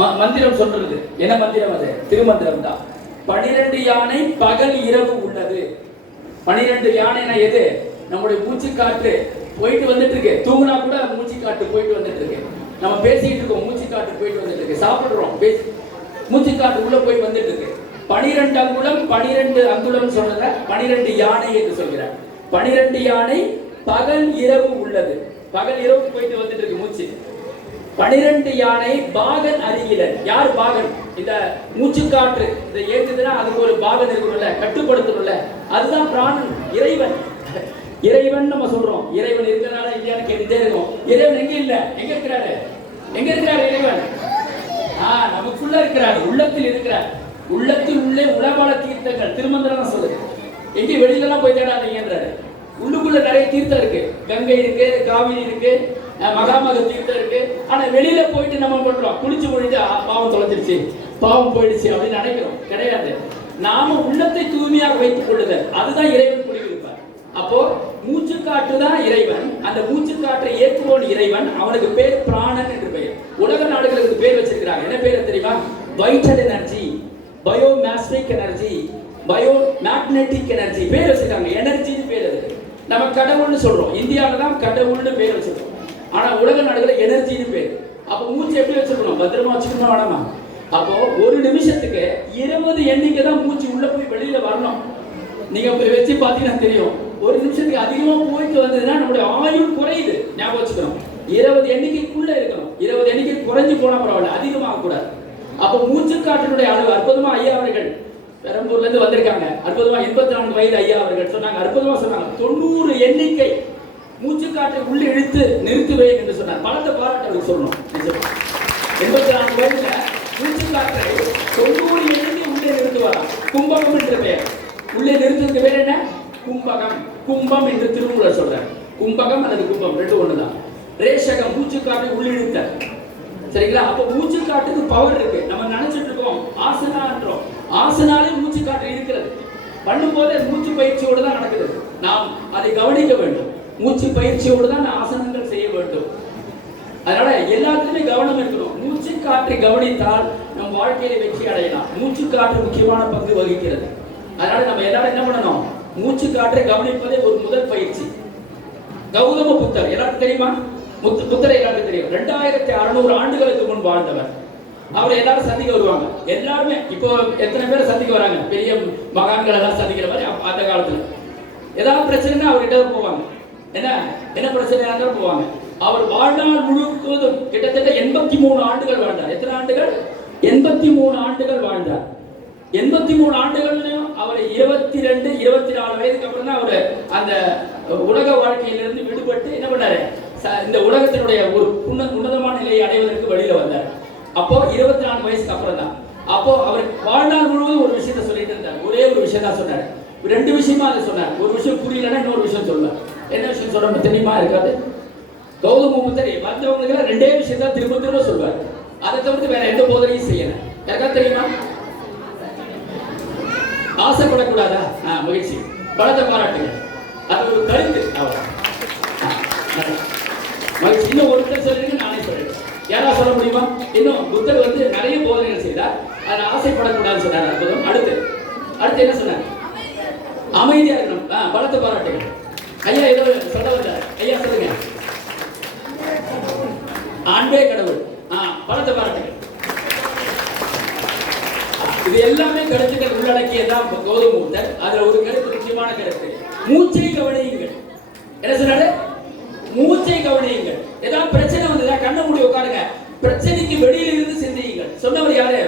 மந்திரம் சொல்றது. என்ன மந்திரம் அது? திருமந்திரம் தான். 12 யானை பகல் இரவு உள்ளது. 12 யானைனா எது? நம்முடைய மூச்சு காற்று போயிட்டு வந்துட்டு இருக்கு. தூங்கினா கூட மூச்சு காற்று போயிட்டு வந்துட்டு இருக்கு. நம்ம பேசிட்டு இருக்கோம், மூச்சு காற்று போயிட்டு வந்துட்டு இருக்கு. சாப்பிடுறோம், மூச்சு காற்று உள்ள போய் வந்துட்டு இருக்கு. 12 அங்குலம் 12 அங்குலம் சொல்றத 12 யானை என்று சொல்கிறார். 12 யானை பகல் இரவு உள்ளது. பகல் இரவு போயிட்டு வந்துட்டு இருக்கு மூச்சு. 12 யானை பாகன் அருகிலர். யார் பாகன்? இந்த மூச்சு காற்று இதை ஏற்றுதுன்னா அதுக்கு ஒரு பாகன் இருக்கணும்ல, கட்டுப்படுத்தணும்ல. அதுதான் பிராணன், இறைவன். இறைவன் நம்ம சொல்றோம். இறைவன் இருக்கிறனால இல்லையான்னு கேட்டுட்டே இருக்கோம். இறைவன் எங்க இல்ல? எங்க இருக்கிறாரு? எங்க இருக்கிறாரு இறைவன்? நமக்குள்ள இருக்கிறார், உள்ளத்தில் இருக்கிறார். உள்ளத்தில் உள்ளே உலகால தீர்த்தங்கள் திருமந்திரம் சொல்லுது. எங்க வெளியில எல்லாம் போய் தேடாதீங்கன்றாரு. உள்ளுக்குள்ள நிறைய தீர்த்தம் இருக்கு. கங்கை இருக்கு, காவிரி இருக்கு, மகாமக தீர்த்தம் இருக்கு. ஆனா வெளியில போயிட்டு நம்ம பண்றோம், குளிச்சு போயிட்டு பாவம் தொலைஞ்சிருச்சு, பாவம் போயிடுச்சு அப்படின்னு நினைக்கிறோம். கிடையாது. நாம உள்ளத்தை தூய்மையாக வைத்துக் கொள்ளுதல், அதுதான் இறைவன் குடியிருப்பார். அப்போ மூச்சு காற்று தான் இறைவன். அந்த மூச்சு காற்றை ஏற்றுவோன் இறைவன். அவனுக்கு பேர் பிராணன் என்று பெயர். உலக நாடுகளுக்கு பேர் வச்சிருக்கிறாங்க. என்ன பேர் தெரியுமா? வைட்டல் எனர்ஜி, பயோமேஸ்டிக் எனர்ஜி, பயோ மேக்னெட்டிக் எனர்ஜி பேர் வச்சிருக்காங்க. எனர்ஜின்னு பேர். அது நம்ம கடவுள்னு சொல்றோம். இந்தியாவில தான் கடவுள்னு பேர் வச்சிருக்கோம். ஆனா உலக நாடுகளை எனர்ஜின்னு பேர். அப்ப மூச்சு எப்படி வச்சிருக்கணும்? பத்திரமா வச்சுக்கணும் வேணாமா? அப்போ ஒரு நிமிஷத்துக்கு 20 எண்ணிக்கை தான் மூச்சு உள்ள போய் வெளியில வரணும். நீங்க வச்சு பாத்தீங்கன்னா தெரியும். ஒரு நிமிஷத்துக்கு அதிகமா போயிட்டு வந்ததுன்னா நம்மளுடைய ஆயுள் குறையுது. ஞாபகம் வச்சுக்கணும். 20 எண்ணிக்கைக்குள்ள இருக்கணும். 20 எண்ணிக்கை குறைஞ்சு போனா பரவாயில்ல, அதிகமாக கூடாது. அப்ப மூச்சு காற்றினுடைய அளவு அற்புதமா ஐயா அவர்கள் பெரம்பூர்ல இருந்து வந்திருக்காங்க. அற்புதமா 84 வயது ஐயா அவர்கள் சொன்னாங்க. அற்புதமா சொன்னாங்க. 90 எண்ணிக்கை மூச்சு காற்றை உள்ளே இழுத்து நிறுத்துவேன் என்று சொன்னார். பலத்தை பாராட்டு சொல்லணும். 84 வயதுல மூச்சு காற்றை 90 எண்ணிக்கை உள்ளே நிறுத்துவாராம். கும்பகம் என்ற பெயர். உள்ளே நிறுத்துவதற்கு பேர் என்ன? கும்பகம். கும்பம் என்று திருமூலர் சொல்றார். கும்பகம் அல்லது கும்பம் ரெண்டு ஒண்ணுதான். ரேஷகம் மூச்சு காற்றை உள்ளிழுத்த. சரிங்களா? அப்ப மூச்சு காற்றுக்கு பவர் இருக்கு. நம்ம நினைச்சிட்டு இருக்கோம் ஆசனான்றோம். ஆசனாலே மூச்சு காற்று இருக்கிறது. பண்ணும்போது மூச்சு பயிற்சியோடு தான் நடக்குது. நாம் அதை கவனிக்க வேண்டும். மூச்சு பயிற்சியோடு தான் ஆசனங்கள் செய்ய வேண்டும். அதனால எல்லாத்துலயுமே கவனம் இருக்கணும். மூச்சு காற்றை கவனித்தால் நம் வாழ்க்கையில வெற்றி அடையலாம். மூச்சு காற்று முக்கியமான பங்கு வகிக்கிறது. அதனால நம்ம எல்லாரும் என்ன பண்ணணும்? மூச்சு காற்றை கவனிப்பதே ஒரு முதல் பயிற்சி. கௌதம புத்தர் எல்லாருக்கும் தெரியுமா? புத்தரை எல்லாருக்கும் தெரியும். 2600 ஆண்டுகளுக்கு முன் வாழ்ந்தவர். அவரை எல்லாரும் சந்திக்க வருவாங்க. எல்லாருமே இப்போ எத்தனை பேர் சந்திக்க வராங்க? பெரிய மகான்கள் எல்லாம் சந்திக்கிற மாதிரி அந்த காலத்துல ஏதாவது பிரச்சனைனா அவர்கிட்ட போவாங்க. என்ன என்ன பிரச்சனை போவாங்க. அவர் வாழ்நாள் முழுவதும் கிட்டத்தட்ட 83 ஆண்டுகள் வாழ்ந்தார். எத்தனை ஆண்டுகள்? 83 ஆண்டுகள் வாழ்ந்தார். 83 ஆண்டுகள்லையும் அவர் 22, 24 வயதுக்கு அப்புறம் தான் அவர் அந்த உலக வாழ்க்கையிலிருந்து விடுபட்டு என்ன பண்ணாரு? இந்த உலகத்தினுடைய ஒரு உன்னதமான நிலையை அடைவதற்கு வெளியில வந்தார். அப்போ 24 வயசுக்கு அப்புறம் தான். அப்போ அவர் வாழ்நாள் முழுவதும் ஒரு விஷயத்த சொல்லிட்டு இருந்தார். ஒரே ஒரு விஷயம் தான் சொன்னார். 2 விஷயமா அதை சொன்னார். ஒரு விஷயம் புரியலன்னா இன்னொரு விஷயம் சொல்லுவார். என்ன விஷயம் சொல்ற தெரியுமா? இருக்காது. கௌதம புத்தர் மற்றவங்களுக்கு 2 விஷயம் தான் திரும்ப திரும்ப சொல்வார். அதை தவிர்த்து வேற எந்த போதனையும் செய்யல. யாருக்கா தெரியுமா? ஆசைப்படக்கூடாதா? மகிழ்ச்சி. பலத்தை பாராட்டுங்க. அது ஒரு கருத்து. மகிழ்ச்சி. இன்னும் ஒருத்தர் சொல்லிருக்கு, நானே சொல்றேன். யாரா சொல்ல முடியுமா? இன்னும் புத்தர் நிறைய போதனைகள் செய்தார். அதில் ஆசைப்படக்கூடாதுன்னு சொன்னார். அற்புதம். அடுத்து என்ன சொன்னார்? அமைதியா இருக்கணும். பலத்தை பாராட்டுங்க. ஐயா ஏதோ சொல்ல வந்தார். ஐயா சொல்லுங்க. அன்பே கடவுள். பலத்தை பாராட்டுங்க. இது எல்லாமே கருத்துக்கள் உள்ளடக்கியதான் கௌதம புத்தர். அதுல ஒரு கருத்து, முக்கியமான கருத்து, மூச்சை கவனியுங்கள். என்ன சொன்னாரு? மூச்சை கவனியுங்கள். ஏதாவது பிரச்சனை வந்ததா கண்ணை மூடி உட்காருங்க. பிரச்சனைக்கு வெளியில இருந்து சிந்தியுங்கள். சொன்னவர் யாரு?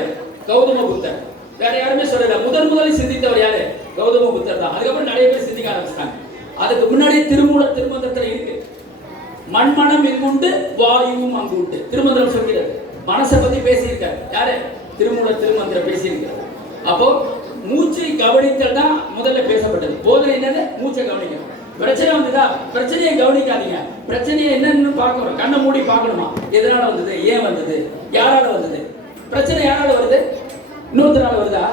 கௌதம புத்தர். வேற யாருமே சொல்லல. முதலில் சிந்தித்தவர் யாரு? கௌதம புத்தர் தான். அதுக்கப்புறம் நிறைய பேர் சிந்திக்க ஆரம்பிச்சிட்டாங்க. அதுக்கு முன்னாடி திருமந்திரத்துல இருக்கு. மண்மனம் எங்குண்டு வாயுவும் அங்குண்டு. திருமந்திரம் சொல்கிறது. மனசை பத்தி பேசியிருக்காரு. யாரு? திருமந்திரம் பேசியிருக்கிறார். அப்போ மூச்சை கவனித்தல் தான் முதல்ல பேசப்பட்டது. போதனை என்னது? மூச்சை கவனிக்கணும். பிரச்சனை வந்ததா? பிரச்சனையை கவனிக்காதீங்க. பிரச்சனையை என்னன்னு பார்க்கணும். கண்ணை மூடி பார்க்கணுமா? எதனால வந்தது? ஏன் வந்தது? யாரால வந்தது? பிரச்சனை யாரால வருது? இன்னொருத்தரால வருதா?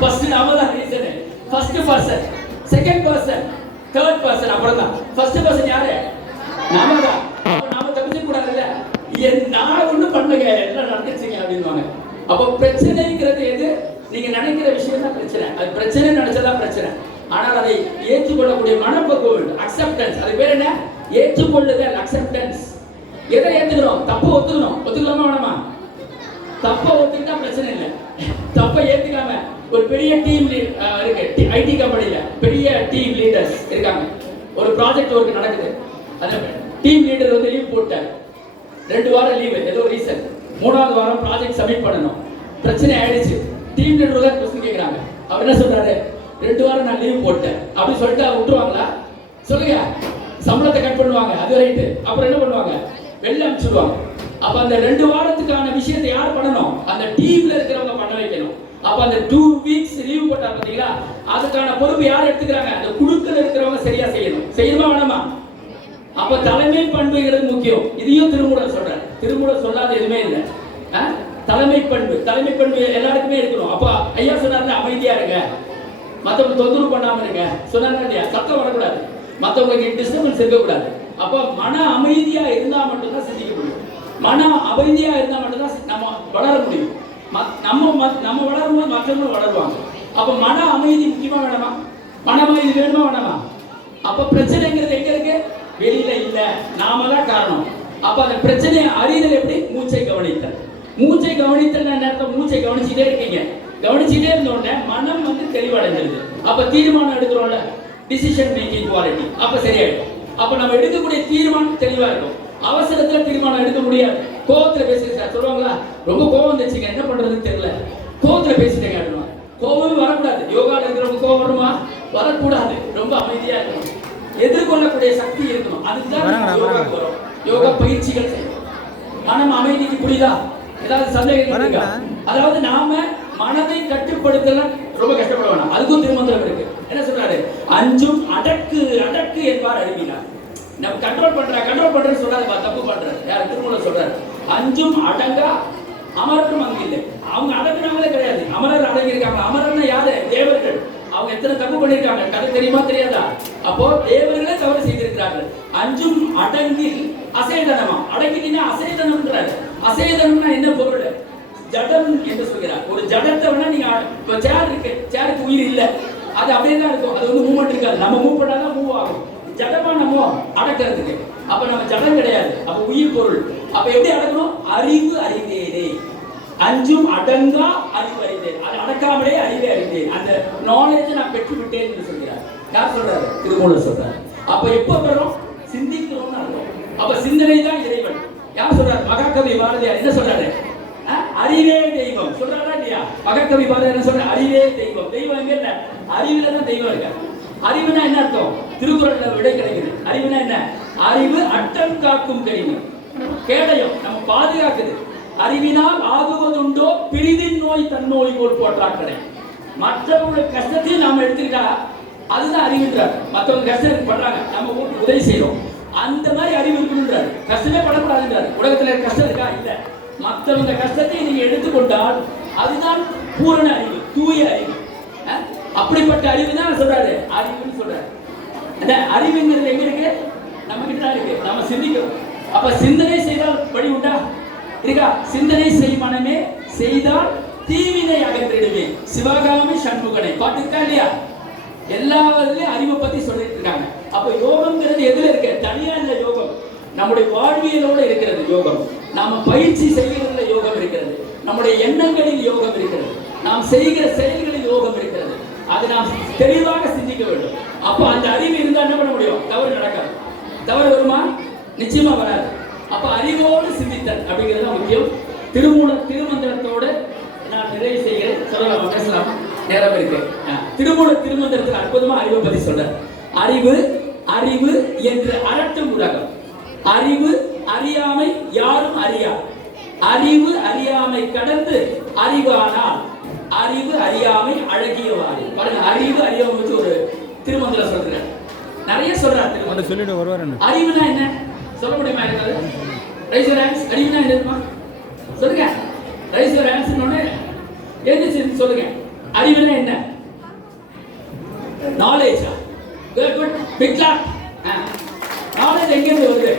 ஃபர்ஸ்ட் நாம தான் reason. First person, second person, third person, அப்புறம் தான் ஃபர்ஸ்ட் பர்சன் யாரு? நாம தான். நாம தப்பிக்க கூடாதுல்ல. நான் ஒண்ணும் பண்ணுங்க எல்லாம் நடந்துச்சுங்க அப்படின்வாங்க. அப்போ பிரச்சனைங்கிறது எது? நீங்க நினைக்கிற விஷயம் தான் பிரச்சனை. அது பிரச்சனை நினைச்சதான் பிரச்சனை. ஆனால் அதை ஏற்றுக்கொள்ளக்கூடிய மனப்பக்குவம், அக்செப்டன்ஸ். அது பேர் என்ன? ஏற்றுக்கொள்ளுதல், அக்செப்டன்ஸ். எதை ஏத்துக்கிறோம்? தப்ப ஒத்துக்கணும். ஒத்துக்கலாமா வேணாமா? தப்ப ஒத்துக்கிட்டா பிரச்சனை இல்லை. தப்ப ஏத்துக்காம ஒரு பெரிய டீம் இருக்கு, ஐடி கம்பெனில பெரிய டீம் லீடர்ஸ் இருக்காங்க. ஒரு ப்ராஜெக்ட் ஒர்க் நடக்குது. அந்த டீம் லீடர் வந்து லீவ் போட்டார். 2 வாரம் லீவு, ஏதோ ரீசன். 3வது வாரம் ப்ராஜெக்ட் சப்மிட் பண்ணணும். பிரச்சனை ஆயிடுச்சு. டீம் லீடர் தான் கொஸ்டின் கேட்குறாங்க. அவர் என்ன சொல்றாரு? 2 வாரம் நான் லீவ் போட்டேன் அப்படின்னு சொல்லிட்டு விட்டுருவாங்களா? சொல்லுங்க. சம்பளத்தை கட் பண்ணுவாங்க, அது ரைட்டு. அப்புறம் என்ன பண்ணுவாங்க? வெளில அனுப்பிச்சுடுவாங்க. அப்ப அந்த 2 வாரத்துக்கான விஷயத்தை யார் பண்ணணும்? அந்த டீம்ல இருக்கிறவங்க பண்ண வைக்கணும். அப்ப அந்த 2 வீக்ஸ் லீவ் போட்டா பாத்தீங்களா, அதுக்கான பொறுப்பு யார் எடுத்துக்கிறாங்க? அந்த குழுக்கள் இருக்கிறவங்க சரியா செய்யணும். செய்யணுமா வேணாமா? அப்ப தலைமை பண்புங்கிறது முக்கியம். இதையும் திருமூலர் சொல்றார். திருமூலர் சொல்லாத எதுவுமே இல்லை. தலைமை பண்பு, தலைமை பண்பு எல்லாருக்குமே இருக்கணும். அப்ப ஐயா சொன்னார்ல, அமைதியா இருங்க, மத்தவங்க தொந்தரவு பண்ணாம இருங்க சொன்னாங்க இல்லையா? சத்தம் வரக்கூடாது, மத்தவங்களுக்கு டிஸ்டர்பன்ஸ் இருக்கக்கூடாது. அப்ப மன அமைதியா இருந்தா மட்டும்தான் சிந்திக்க முடியும். மன அமைதியா இருந்தா மட்டும்தான் நம்ம வளர முடியும். நம்ம வளரும்போது மற்றவங்க வளருவாங்க. அப்ப மன அமைதி முக்கியமா வேணாமா? மன அமைதி வேணுமா வேணாமா? அப்ப பிரச்சனைங்கிறது எங்க இருக்கு? வெளியில இல்ல, நாம தான் காரணம். அப்ப அந்த பிரச்சனையை அறிதல் எப்படி? மூச்சை கவனித்தல். மூச்சை கவனித்தல் நேரத்தில் மூச்சை கவனிச்சுட்டே இருக்கீங்க. கவனிச்சுட்டே இருந்த உடனே மனம் வந்து தெளிவடைஞ்சிருது. அப்ப தீர்மானம் எடுக்கிறோம்ல, டிசிஷன் மேக்கிங் குவாலிட்டி அப்ப சரியாயிடும். அப்ப நம்ம எடுக்கக்கூடிய தீர்மானம் தெளிவா இருக்கும். அவசரத்துல தீர்மானம் எடுக்க முடியாது. கோவத்துல பேசுறீங்க சொல்லுவாங்களா, ரொம்ப கோவம் வந்துச்சுங்க, என்ன பண்றதுன்னு தெரியல, கோவத்துல பேசிட்டேங்க அப்படின்னா. கோவமே வரக்கூடாது. யோகால இருக்கிறவங்க கோவம் வருமா? வரக்கூடாது. ரொம்ப அமைதியா இருக்கணும். எதிர்கொள்ளக்கூடிய சக்தி இருக்கணும். அதுதான் யோகா வரும். யோகா பயிற்சிகள் செய்யணும். மனம் அமைதிக்கு புரியுதா? ஏதாவது சந்தேகம் இருக்கா? அதாவது நாம மனதை கட்டுப்படுத்தல ரொம்ப கஷ்டப்பட வேணாம். அதுக்கும் திருமந்திரம் இருக்கு. என்ன சொல்றாரு? அஞ்சும் அடக்கு அடக்கு என்பார் அறிவினார். நம்ம கண்ட்ரோல் பண்றேன்னு சொல்றாரு, தப்பு பண்றாரு. யார்? திருமூலர் சொல்றாரு. அஞ்சும் அடங்கா அமரரும் அங்கு இல்லை. அவங்க அடங்குனாங்களே கிடையாது. அமரர் அடங்கி இருக்காங்க. அமரர்னா யாரு? தேவர்கள். அவங்க எத்தனை தப்பு பண்ணிருக்காங்க, கதை தெரியுமா தெரியாதா? அப்போ தேவர்களே தவறு செய்திருக்கிறார்கள். அஞ்சும் அடங்கில் அசேதனமா. அடங்கினா அசேதனம்ன்றாரு. அசேதனம்னா என்ன பொருள்? ஜடம் என்று சொல்கிறார். ஒரு ஜடத்தை வேணா நீங்க சேர் இருக்கு, சேருக்கு உயிர் இல்ல, அது அப்படியே தான் இருக்கும். அது வந்து மூவ்மெண்ட் இருக்காது. நம்ம மூவ் பண்ணாதான் மூவ் ஆகும். ஜடமா நம்ம அடக்கிறதுக்கு. அப்ப நம்ம ஜடம் கிடையாது. அப்ப உயிர் பொருள். அப்ப எப்படி அடக்கணும்? அறிவு அறிந்தேனே. அஞ்சும் அடங்கா அறிவு அறிந்தேன். அது அடக்காமலே அறிவே அறிந்தேன். அந்த நாலேஜ் நான் பெற்று விட்டேன் என்று சொல்கிறார். யார் சொல்றாரு? திருமூலர் சொல்றாரு. அப்ப எப்ப வரும்? சிந்திக்கிறோம்னு அர்த்தம். அப்ப சிந்தனை தான் இறைவன். யார் சொல்றாரு? மகாகவி பாரதியார் என்ன சொல்றாரு? அறிவே தெய்வம் சொல்றாரா இல்லையா? மகாகவி பாரதியார் என்ன சொல்றாரு? அறிவே தெய்வம். தெய்வம் எங்க இல்ல, அறிவுல தான் தெய்வம் இருக்கு. அறிவுனா என்ன அர்த்தம்? திருக்குறள்ல விடை கிடைக்குது. அறிவுனா என்ன? அறிவு அட்டம் காக்கும் கருவி. கேடயம் நம்ம பாதுகாக்குது. அறிவினால் ஆகுவதுண்டோ பிரிதின் நோய் தன்னோய் போல் போற்றாக்கடை. மற்றவங்க கஷ்டத்தையும் நாம எடுத்துக்கிட்டா அதுதான் அறிவுன்றார். மற்றவங்க கஷ்டம் பண்றாங்க, நம்ம உதவி செய்யறோம். அந்த மாதிரி அறிவு இருக்கணும்ன்றாரு. கஷ்டமே படக்கூடாதுன்றாரு. உலகத்துல கஷ்டம் இருக்கா? இல்ல. மற்றவங்க கஷ்டத்தை நீங்க எடுத்துக்கொண்டால் அதுதான் பூரண அறிவு, தூய அறிவு. அப்படிப்பட்ட அறிவு தான் சொல்றாரு அறிவுன்னு சொல்றாரு. அந்த அறிவுங்கிறது எங்க இருக்கு? நம்ம கிட்ட தான் இருக்கு. நம்ம சிந்திக்கிறோம். அப்ப சிந்தனை செய்தால் படி உண்டா? இருக்கா? சிந்தனை செய் மனமே, செய்தால் தீவினை அகற்றிடுவேன். சிவகாமி சண்முகனை பாட்டு இருக்கா இல்லையா? எல்லாத்துலயும் அறிவை பத்தி சொல்லிட்டு இருக்காங்க. அப்ப யோகம்ங்கிறது எதுல இருக்கு? தனியா இல்ல. யோகம் நம்முடைய வாழ்வியலோட இருக்கிறது. யோகம் நாம பயிற்சி செய்கிறதுல யோகம் இருக்கிறது. நம்முடைய எண்ணங்களில் யோகம் இருக்கிறது. நாம் செய்கிற செயல்களில் யோகம் இருக்கிறது. அதை நாம் தெளிவாக சிந்திக்க வேண்டும். அப்ப அந்த அறிவு இருந்தா என்ன பண்ண முடியும்? தவறு நடக்காது. தவறு வருமா? நிச்சயமா வராது. அப்ப அறிவோடு சிந்தித்தல் அப்படிங்கிறது முக்கியம். திருமூலர் திருமந்திரத்தோடு நான் நிறைவு செய்கிறேன். சொல்லலாம், பேசலாம், நேரம் இருக்கு. திருமூலர் திருமந்திரத்தில் அற்புதமா அறிவை பத்தி சொல்ற. அறிவு அறிவு என்று அரட்டும் உலகம். அறிவு அறியாமை யாரும் அறியார். அறிவு அறியாமை கடந்து அறிவானால் அறிவு அறியாமை அழகியவாறு. பாருங்க, அறிவு அறியாமை வச்சு ஒரு திருமந்திரம் சொல்றாரு. நிறைய சொல்றாரு திருமந்திரம். அறிவுனா என்ன சொல்ல முடியுமா? Raise your hands. அறிவுனா என்ன சொல்லுங்க. ரைஸ் யுவர் ஹேண்ட்ஸ் னோனே எழுந்திருச்சு சொல்லுங்க. அறிவுனா என்ன? Knowledge. Good good. Big clap. Knowledge எங்க இருந்து வருது?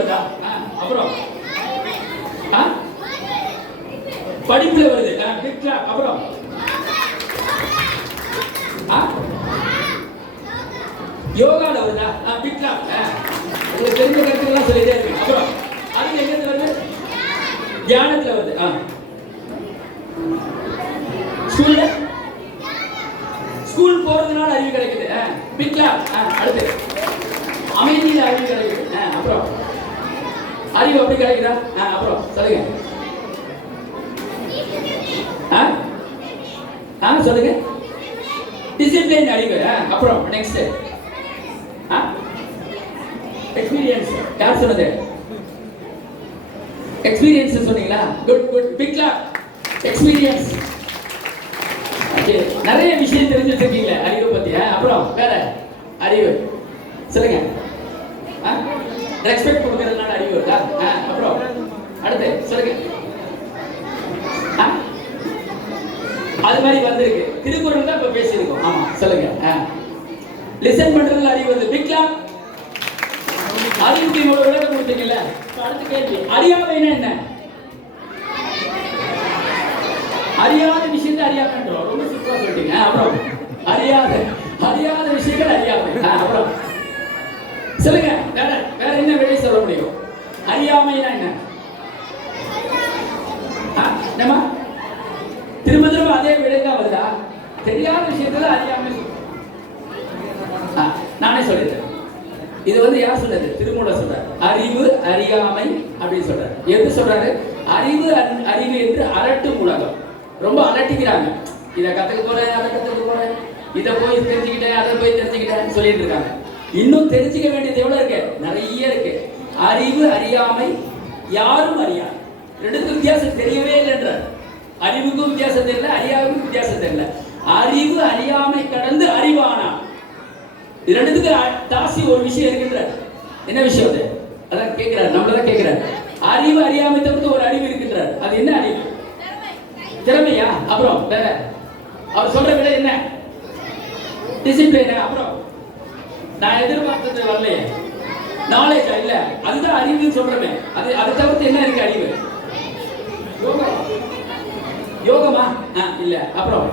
வருதா? அப்புறம் படிப்புல வருது. Big clap. அப்புறம் யோகால வருதா? Big clap. உங்களுக்கு தெரிஞ்ச கருத்துக்கெல்லாம் சொல்லிட்டே இருக்கு. அப்புறம் அது எங்க வருது? தியானத்துல வருது. ஸ்கூல்ல ஸ்கூல் போறதுனால அறிவு கிடைக்குது. Big clap. அடுத்து அமைதியில அறிவு கிடைக்குது. அப்புறம் அறிவு அப்படி கிடைக்குதா? அப்புறம் சொல்லுங்க. சொல்லுங்க. டிசிப்ளின் அறிவு. அப்புறம் நெக்ஸ்ட் எக்ஸ்பீரியன்ஸ். யார் சொன்னது? எக்ஸ்பீரியன்ஸ் சொன்னீங்களா? Good good. Big clap. Experience. நிறைய விஷயம் தெரிஞ்சு வச்சிருக்கீங்க அறிவை பத்தி. அப்புறம் வேற அறிவு சொல்லுங்க. ரெஸ்பெக்ட் கொடுக்கறதுனால அறிவு இருக்கா? அப்புறம் அடுத்து சொல்லுங்க. அது மாதிரி வந்திருக்கு. திருக்குறள் தான் இப்ப பேசியிருக்கோம். ஆமா சொல்லுங்க. லிசன் பண்றதுல அறிவு வந்து. Big clap. அறிவுக்கு இவ்வளவு விளக்கம் கொடுத்தீங்கல்ல. அடுத்த கேள்வி, அறியாமைன்னா என்ன? அறியாத விஷயத்தை அறியாமன்றோம். ரொம்ப சிம்பிளா சொல்லிட்டீங்க. அப்புறம் அறியாத விஷயங்கள் அறியாமை. அப்புறம் சொல்லுங்க. வேற என்ன வெளியே சொல்ல முடியும்? அறியாமைனா என்ன? நம்ம திரும்ப திரும்ப அதே விடைதான் வருதா? தெரியாத விஷயத்துல அறியாமை. நானே சொல்லிடுறேன். இது வந்து யார் சொல்றது? திருமூலர் சொல்றாரு. அறிவு அறியாமை அப்படின்னு சொல்றாரு. எது சொல்றாரு? அறிவு அறிவு என்று அரட்டும் உலகம். ரொம்ப அலட்டிக்கிறாங்க. இதை கத்துக்க போறேன், அதை கத்துக்க போறேன், இதை போய் தெரிஞ்சுக்கிட்டேன், அதை போய் தெரிஞ்சுக்கிட்டேன்னு சொல்லிட்டு இருக்காங்க. இன்னும் தெரிஞ்சுக்க வேண்டியது எவ்வளவு இருக்கு? நிறைய இருக்கு. அறிவு அறியாமை யாரும் அறியாது. ரெண்டுக்கும் வித்தியாசம் தெரியவே இல்லைன்றார். அறிவுக்கும் வித்தியாசம் தெரியல, அறியாமைக்கும் வித்தியாசம் தெரியல. அறிவு அறியாமை கடந்து அறிவானா. ரெண்டுத்துக்கு தாசி ஒரு விஷயம் இருக்கின்றார். என்ன விஷயம் அது? அதான் கேட்கிறார், நம்மளதான் கேட்கிறார். அறிவு அறியாமை தவிர்த்து ஒரு அறிவு இருக்கின்றார். அது என்ன அறிவு? திறமையா? அப்புறம் வேற அவர் சொல்ற விட என்ன? டிசிப்ளின். அப்புறம் நான் எதிர்பார்த்தது வரலையே. நாலேஜ் இல்ல, அதுதான் அறிவுன்னு சொல்றமே. அது தவிர்த்து என்ன இருக்கு அறிவு? யோகமா? இல்ல. அப்புறம்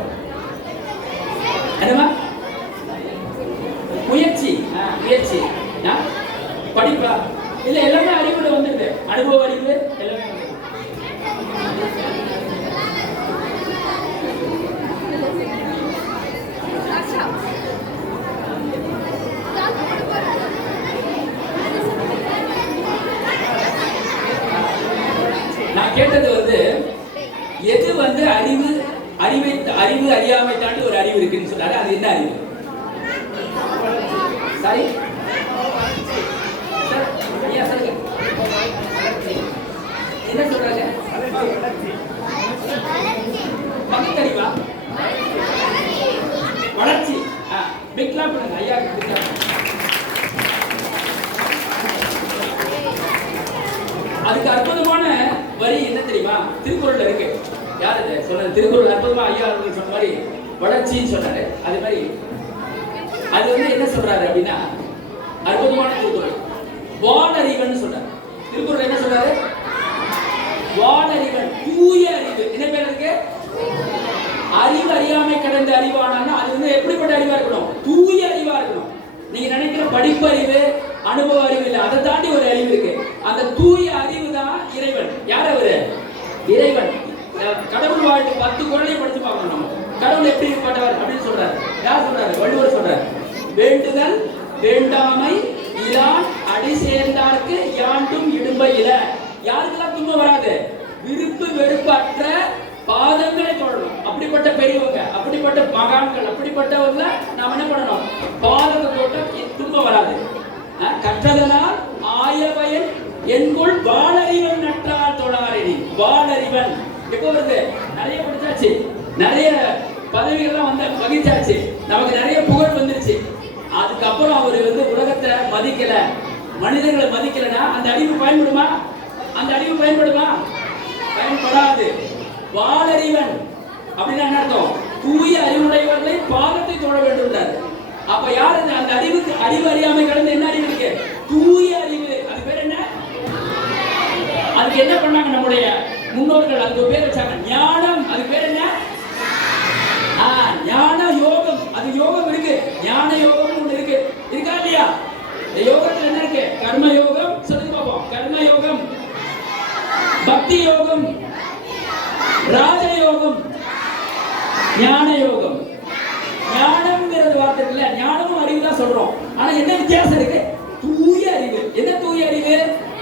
என்னமா? முயற்சி. முயற்சி. படிப்பா? இல்ல, எல்லாமே அறிவுல வந்துருது. அனுபவ அறிவு எல்லாமே. நான் கேட்டது வந்து எது வந்து அறிவு அறியாமை தாண்டி ஒரு அறிவு இருக்குன்னு சொன்னாரு. அது என்ன அறிவு? சரி ஐயா சொல்லுங்க. என்ன சொல்றாங்க? பகுத்தறிவா? வளர்ச்சி. பிக் கிளாப் பண்ணுங்க ஐயா. அதுக்கு அற்புதமான வரி என்ன தெரியுமா? திருக்குறள் இருக்கு. யார் இது சொன்னது? திருக்குறள் அற்புதமா ஐயா அவர்கள் சொன்ன மாதிரி வளர்ச்சின்னு சொன்னாரு. அது மாதிரி அது வந்து என்ன சொல்றாரு அப்படின்னா, அற்புதமான திருக்குறள் வானறிவன் சொல்றாரு. திருக்குறள் என்ன சொல்றாரு? வானறிவன், தூய அறிவு. என்ன பேர் இருக்கு? அறிவு அறியாமை கடந்த அறிவானா. அது வந்து எப்படிப்பட்ட அறிவா இருக்கணும்? தூய அறிவா இருக்கணும். நீங்க நினைக்கிற படிப்பறிவு அனுபவ அறிவு இல்ல, அதை தாண்டி ஒரு அறிவு இருக்கு. அந்த தூய அறிவு தான் இறைவன். யார் அவரு? இறைவன். கடவுள் வாழ்த்து 10 குறளையும் படிச்சு பார்க்கணும். நம்ம கடவுள் எப்படிப்பட்டவர் அப்படின்னு சொல்றாரு. யார் சொல்றாரு? வள்ளுவர் சொல்றாரு. வேண்டுதல் வேண்டாமை இலான் அடி சேர்ந்தார்க்கு யாண்டும் இடும்பை இல. யாருக்கெல்லாம் துன்பம் வராது? விருப்பு வெறுப்பற்ற பாதங்களை தொடரணும். அப்படிப்பட்ட பெரியவங்க, அப்படிப்பட்ட மகான்கள், அப்படிப்பட்டவங்க நாம என்ன பண்ணணும்? பாதத்தை தொட்ட துன்பம் வராது. கற்றதனால் ஆயவயன் என்கொள் வாளறிவன் நற்றால் தொழாரெனி. வாளறிவன் எப்போ வருது? நிறைய படிச்சாச்சு, நிறைய பதவிகள்லாம் வந்து வகிச்சாச்சு, நமக்கு நிறைய புகழ் வந்துருச்சு. அதுக்கப்புறம் அவர் வந்து உலகத்தை மதிக்கல, மனிதர்களை மதிக்கலன்னா அந்த அறிவு பயன்படுமா? அந்த அறிவு பயன்படுமா? பயன்படாது. வாளறிவன் அப்படின்னா என்ன அர்த்தம்? தூய அறிவுடையவர்களை பாதத்தை தொழ வேண்டும். அப்ப யார் அந்த அறிவுக்கு? அறிவு அறியாமை கடந்து என்ன அறிவு இருக்கு? தூய அறிவு. அது பேர் என்ன? அதுக்கு என்ன பண்ணாங்க நம்முடைய முன்னோர்கள்? அதுக்கு பேர் வச்சாங்க ஞானம். அதுக்கு பேர் என்ன? ஞான யோகம். அது யோகம் இருக்கு, ஞான யோகம் ஒண்ணு இருக்கு. இருக்கா இல்லையா? இந்த யோகத்துல என்ன இருக்கு? கர்ம யோகம். சொல்லுங்க பாப்போம். கர்ம யோகம், பக்தி யோகம், ராஜ யோகம், ஞான யோகம். ஞானம்ங்கிறது வார்த்தை இல்ல, ஞானமும் அறிவு தான் சொல்றோம். ஆனா என்ன வித்தியாசம் இருக்கு? தூய அறிவு. என்ன தூய அறிவு?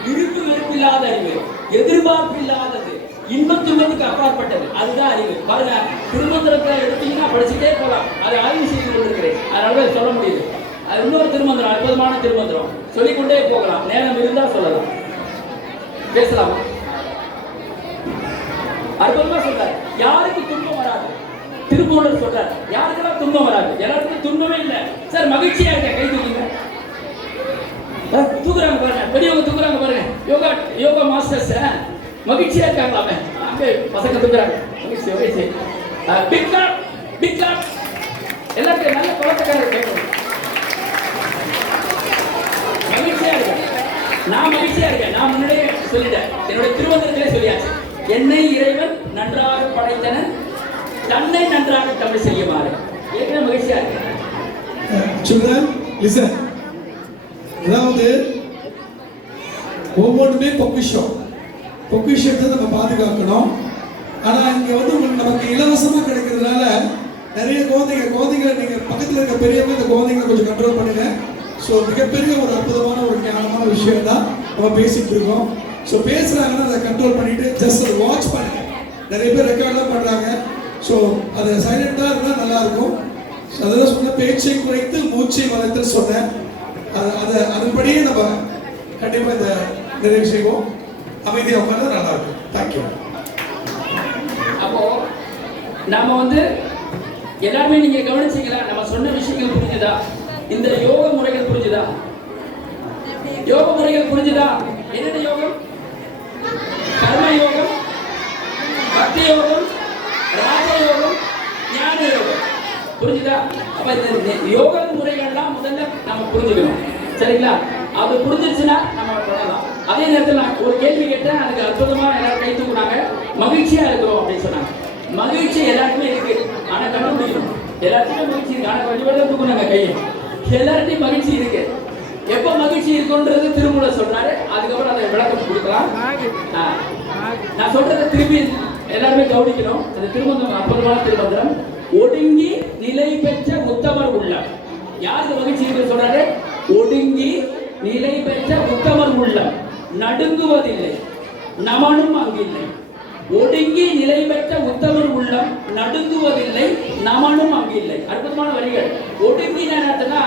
விருப்பு வெறுப்பு இல்லாத அறிவு, எதிர்பார்ப்பு இல்லாதது, இன்பம் துன்பத்துக்கு அப்பாற்பட்டது. அதுதான் அறிவு. பாருங்க, திருமந்திரத்தை எடுத்தீங்கன்னா படிச்சுட்டே போகலாம். அதை ஆய்வு செய்து கொண்டிருக்கிறேன், அதனால சொல்ல முடியுது. அது இன்னொரு திருமந்திரம், அற்புதமான திருமந்திரம், சொல்லிக்கொண்டே போகலாம். நேரம் இருந்தா சொல்லலாம், பேசலாமா? அற்புதமா சொல்றாரு, யாருக்கு துன்பம் வராது. திருமூலர் சொல்றார், யாருக்கெல்லாம் துன்பம் வராது? எல்லாருக்கும் துன்பமே இல்லை. சார் மகிழ்ச்சியா இருக்க, கை தூக்குங்க. தூக்குறாங்க பாருங்க, பெரியவங்க தூக்குறாங்க பாருங்க. யோகா யோகா மாஸ்டர்ஸ் மகிழ்ச்சியா இருக்காங்களாமே. அங்கே பசங்க தூக்குறாங்க. மகிழ்ச்சி மகிழ்ச்சி. Big clap, big clap. எல்லாருக்கும் நல்ல குழந்தைக்காரர் கேட்கணும். மகிழ்ச்சியா இருக்கேன், நான் மகிழ்ச்சியா இருக்கேன். நான் முன்னாடியே சொல்லிட்டேன், என்னோட திருமந்திரத்திலே சொல்லியாச்சு. என்னை இறைவன் நன்றாக படைத்தனன், தன்னை நன்றாக தமிழ் செய்யுமாறு. ஏற்கனவே மகிழ்ச்சியா இருக்கேன். Children, listen. அதாவது ஒவ்வொன்றுமே பொக்கிஷம். பொக்கிஷத்தை நம்ம பாதுகாக்கணும். ஆனா இங்க வந்து நமக்கு இலவசமா கிடைக்கிறதுனால நிறைய குழந்தைங்களை நீங்க பக்கத்துல இருக்க பெரியவங்க இந்த குழந்தைங்களை கொஞ்சம் கண்ட்ரோல் பண்ணுங்க. ஸோ மிகப்பெரிய ஒரு அற்புதமான ஒரு ஞானமான விஷயம் தான் நம்ம பேசிட்டு இருக்கோம். ஸோ பேசுறாங்கன்னா அதை கண்ட்ரோல் பண்ணிட்டு ஜஸ்ட் அதை வாட்ச் பண்ணுங்க. நிறைய பேர் ரெக்கார்ட்லாம் பண்றாங்க. ஸோ அதை சைலண்டா இருந்தால் நல்லா இருக்கும். அதெல்லாம் சொன்ன, பேச்சை குறைத்து மூச்சை வளர்த்து சொன்னேன். அதை அதன்படியே நம்ம கண்டிப்பா இந்த நிறைவு செய்வோம். அமைதியாக உட்காந்து நல்லா இருக்கும். தேங்க்யூ. அப்போ நாம வந்து எல்லாருமே நீங்க கவனிச்சீங்களா? நம்ம சொன்ன விஷயங்கள் புரிஞ்சுதா? இந்த யோக முறைகள் புரிஞ்சுதா? யோக முறைகள் புரிஞ்சுதா? என்னென்ன யோகம்? கர்ம யோகம், பக்தி யோகம், ராஜ யோகம், ஞான யோகம். புரிஞ்சுதா? அப்ப இந்த யோக முறைகள்லாம் முதல்ல நம்ம புரிஞ்சுக்கணும். சரிங்களா? அது புரிஞ்சிருச்சுன்னா நம்ம பண்ணலாம். அதே நேரத்தில் நான் ஒரு கேள்வி கேட்டேன், அதுக்கு அற்புதமா எல்லாரும் கை தூக்குனாங்க. மகிழ்ச்சியா இருக்கிறோம் அப்படின்னு சொன்னாங்க. மகிழ்ச்சி எல்லாருக்குமே இருக்கு, ஆனா கண்டுபிடிக்கணும். எல்லாருக்குமே மகிழ்ச்சி இருக்கு, ஆனா கொஞ்சம் பேர் தான் தூக்குனாங்க கையை. எல்லார்ட்டையும் மகிழ்ச்சி இருக்கு. எப்ப மகிழ்ச்சி இருக்குன்றது திருமூலர் சொல்றாரு. அதுக்கப்புறம் அதை விளக்கம் கொடுக்கலாம். நான் சொல்றதை திருப்பி எல்லாருமே கவனிக்கணும். அந்த திருமந்திரம் அற்புதமான திருமந்திரம். ஒடுங்கி நிலை பெற்ற உத்தமர் உள்ளம். யாருக்கு மகிழ்ச்சி என்று சொல்றாரு? ஒடுங்கி நிலை பெற்ற உத்தமர் உள்ளம் நடுங்குவதில்லை, நமனும் அங்கில்லை. ஒடுங்கி நிலை பெற்ற உத்தமர் உள்ளம் நடுங்குவதில்லை, நமனும் அங்கில்லை. அற்புதமான வரிகள். ஒடுங்கி நேரத்தினா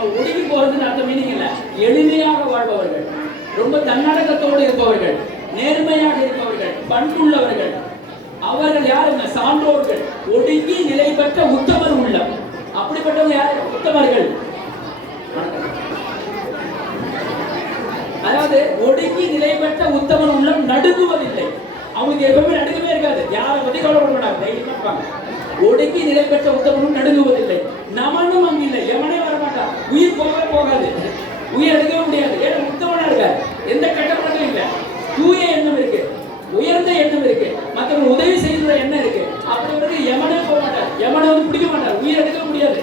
ஒடுங்கி போறதுன்னு அர்த்தம் மீனிங் இல்லை. எளிமையாக வாழ்பவர்கள், ரொம்ப தன்னடக்கத்தோடு இருப்பவர்கள், நேர்மையாக இருப்பவர்கள், பண்புள்ளவர்கள், அவர்கள் யாருங்க? சான்றோர்கள். ஒடுங்கி நிலை பெற்ற உத்தமர் உள்ளம். அப்படிப்பட்டவங்க யாரு? உத்தமர்கள். அதாவது ஒடுங்கி நிலை பெற்ற உத்தமர் உள்ளம் நடுங்குவதில்லை. அவங்களுக்கு எப்பவுமே நடுக்கமே இருக்காது. யாரை பத்தி கவலைப்பட மாட்டாங்க, தைரியமா இருப்பாங்க. ஒடுங்கி நிலை பெற்ற உத்தமனும் நடுங்குவதில்லை, நமனும் அங்கில்லை. எவனே வரமாட்டான். உயிர் போகவே போகாது, உயிர் எடுக்கவே முடியாது. ஏன்னா உத்தமனா இருக்காரு, எந்த கட்டப்படலும் இல்லை, தூய எண்ணம் இருக்கு, உயர்ந்த எண்ணம் இருக்கு, மற்றவங்க உதவி செய்கிற எண்ணம் இருக்கு. அப்படி வந்து யமனே போக மாட்டார், யமனை வந்து பிடிக்க மாட்டார், உயிர் எடுக்க முடியாது.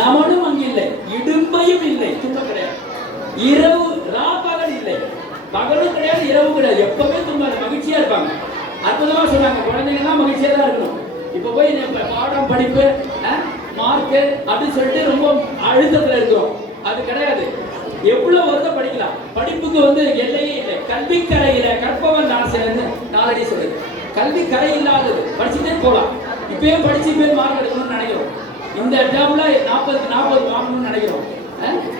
நமனும் அங்கு இல்லை, இடும்பையும் இல்லை, துன்பம் கிடையாது. இரவு ராப்பகல் இல்லை, பகலும் கிடையாது இரவும் கிடையாது, எப்பவுமே துன்பம், மகிழ்ச்சியா இருப்பாங்க. அற்புதமா சொன்னாங்க, குழந்தைங்கலாம் மகிழ்ச்சியா தான் இருக்கணும். இப்ப போய் பாடம் படிப்பு மார்க்கு அப்படின்னு சொல்லிட்டு ரொம்ப அழுத்தத்துல இருக்கிறோம். அது கிடையாது. எவ்வளவு வருடம் படிக்கலாம். படிப்புக்கு வந்து எல்லையே இல்லை. கல்வி கரையில கற்பவன் நாசன்னு நாலடி சொல்லுது. கல்வி கரை இல்லாதது, படிச்சுட்டே போகலாம். இப்பயும் படிச்சு பேர் மார்க் எடுக்கணும்னு நினைக்கிறோம். இந்த டேர்ம்ல 40 வாங்கணும்னு நினைக்கிறோம்.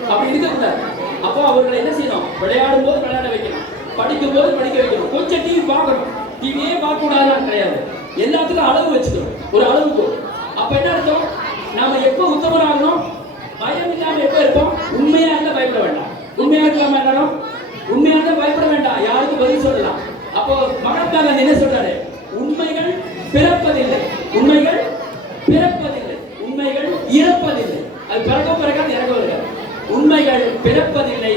அப்படி இருக்கக்கூடாது. அப்போ அவர்களை என்ன செய்யணும்? விளையாடும் போது விளையாட வைக்கணும், படிக்கும் போது படிக்க வைக்கணும். கொஞ்சம் டிவி பார்க்கணும், டிவியே பார்க்க கூடாதுன்னு கிடையாது. எல்லாத்துக்கும் அளவு வச்சுக்கணும், ஒரு அளவுக்கு. அப்ப என்ன அர்த்தம்? நாம எப்போ உத்தமராகணும்? பயம் இல்லாம எப்ப இருப்போம்? உண்மையா இருந்தா பயப்பட வேண்டாம். உண்மையா இருக்காம எல்லாரும் உண்மையா இருந்தா பயப்பட வேண்டாம், யாருக்கும் பதில் சொல்லலாம். அப்போ மகாத்மா காந்தி என்ன சொல்றாரு? உண்மைகள் பிறப்பதில்லை, உண்மைகள் பிறப்பதில்லை, உண்மைகள் இறப்பதில்லை. அது பிறக்காது, இறக்க வருகிறது. உண்மைகள் பிறப்பதில்லை,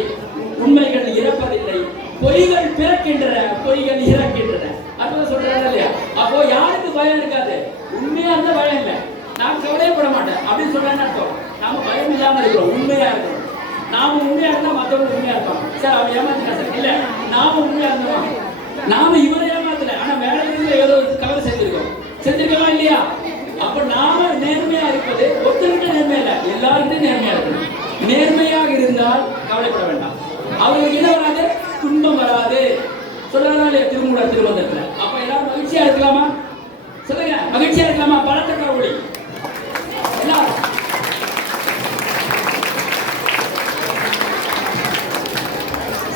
உண்மைகள் இறப்பதில்லை, பொய்கள் பிறக்கின்றன, பொய்கள் இறக்கின்றன. அப்ப சொல்றாரு இல்லையா? அப்போ யாருக்கு பயம் இருக்காது? உண்மையா இருந்தா பயம் இல்லை, நான் கவலைப்பட மாட்டேன் அப்படின்னு சொல்றேன்னு அர்த்தம். நாம பயம் இல்லாம இருக்கிறோம், உண்மையா இருக்கிறோம். நாம உண்மையா இருந்தா மத்தவங்க உண்மையா இருப்பாங்க. சார் அவன் ஏமாத்தினா சார், இல்ல நாம உண்மையா இருந்தோம், நாம இவரை ஏமாத்தல, ஆனா வேற ஏதோ கவலை செஞ்சிருக்கோமா இல்லையா? அப்ப நாம நேர்மையா இருப்பது ஒருத்தருக்கிட்ட நேர்மையா இல்ல, எல்லாருக்கிட்டும் நேர்மையா இருக்கணும். நேர்மையாக இருந்தால் கவலைப்பட வேண்டாம், அவங்களுக்கு என்ன வராது? துன்பம் வராது. சொல்றாங்க இல்லையா திருமூலர் திருமந்திரத்துல? அப்ப எல்லாரும் மகிழ்ச்சியா இருக்கலாமா? சொல்லுங்க, மகிழ்ச்சியா இருக்கலாமா? பலத்த கவுளி எல்லாரும்.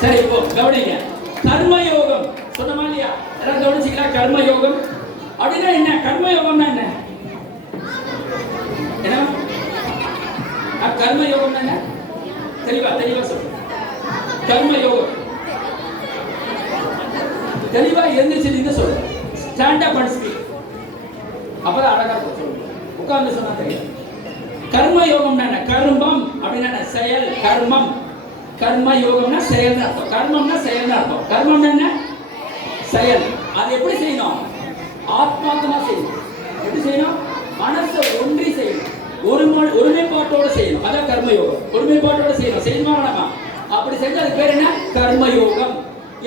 சரி, இப்போ கவனிங்க. கர்மயோகம் சொன்னமா இல்லையா? எல்லாம் கவனிச்சிக்கலாம். கர்மயோகம் அப்படின்னா என்ன? கர்மயோகம்னா என்ன? என்ன கர்மயோகம் என்ன? தெளிவா சொல்லு. கர்மயோகம் தெளிவா எழுந்திருச்சு சொல்லு. Stand up and speak. அப்பதான் அழகா சொல்லுங்க. உட்கார்ந்து சொன்னா தெரியும். கர்மயோகம் என்ன? கர்மம் அப்படின்னா செயல். கர்மம், கர்ம யோகம்னா செயல் அர்த்தம். கர்மம்னா செயல் அர்த்தம். கர்மம் என்ன? செயல். அது எப்படி செய்யணும்? ஆத்மார்த்தமா செய்யணும். எப்படி செய்யணும்? மனசை ஒன்றி செய்யணும், ஒருமைப்பாட்டோட செய்யணும். அதான் கர்மயோகம். ஒருமைப்பாட்டோட செய்யணும். செய்யணுமா வேணாமா? அப்படி செஞ்சா அது பேர் என்ன? கர்மயோகம்.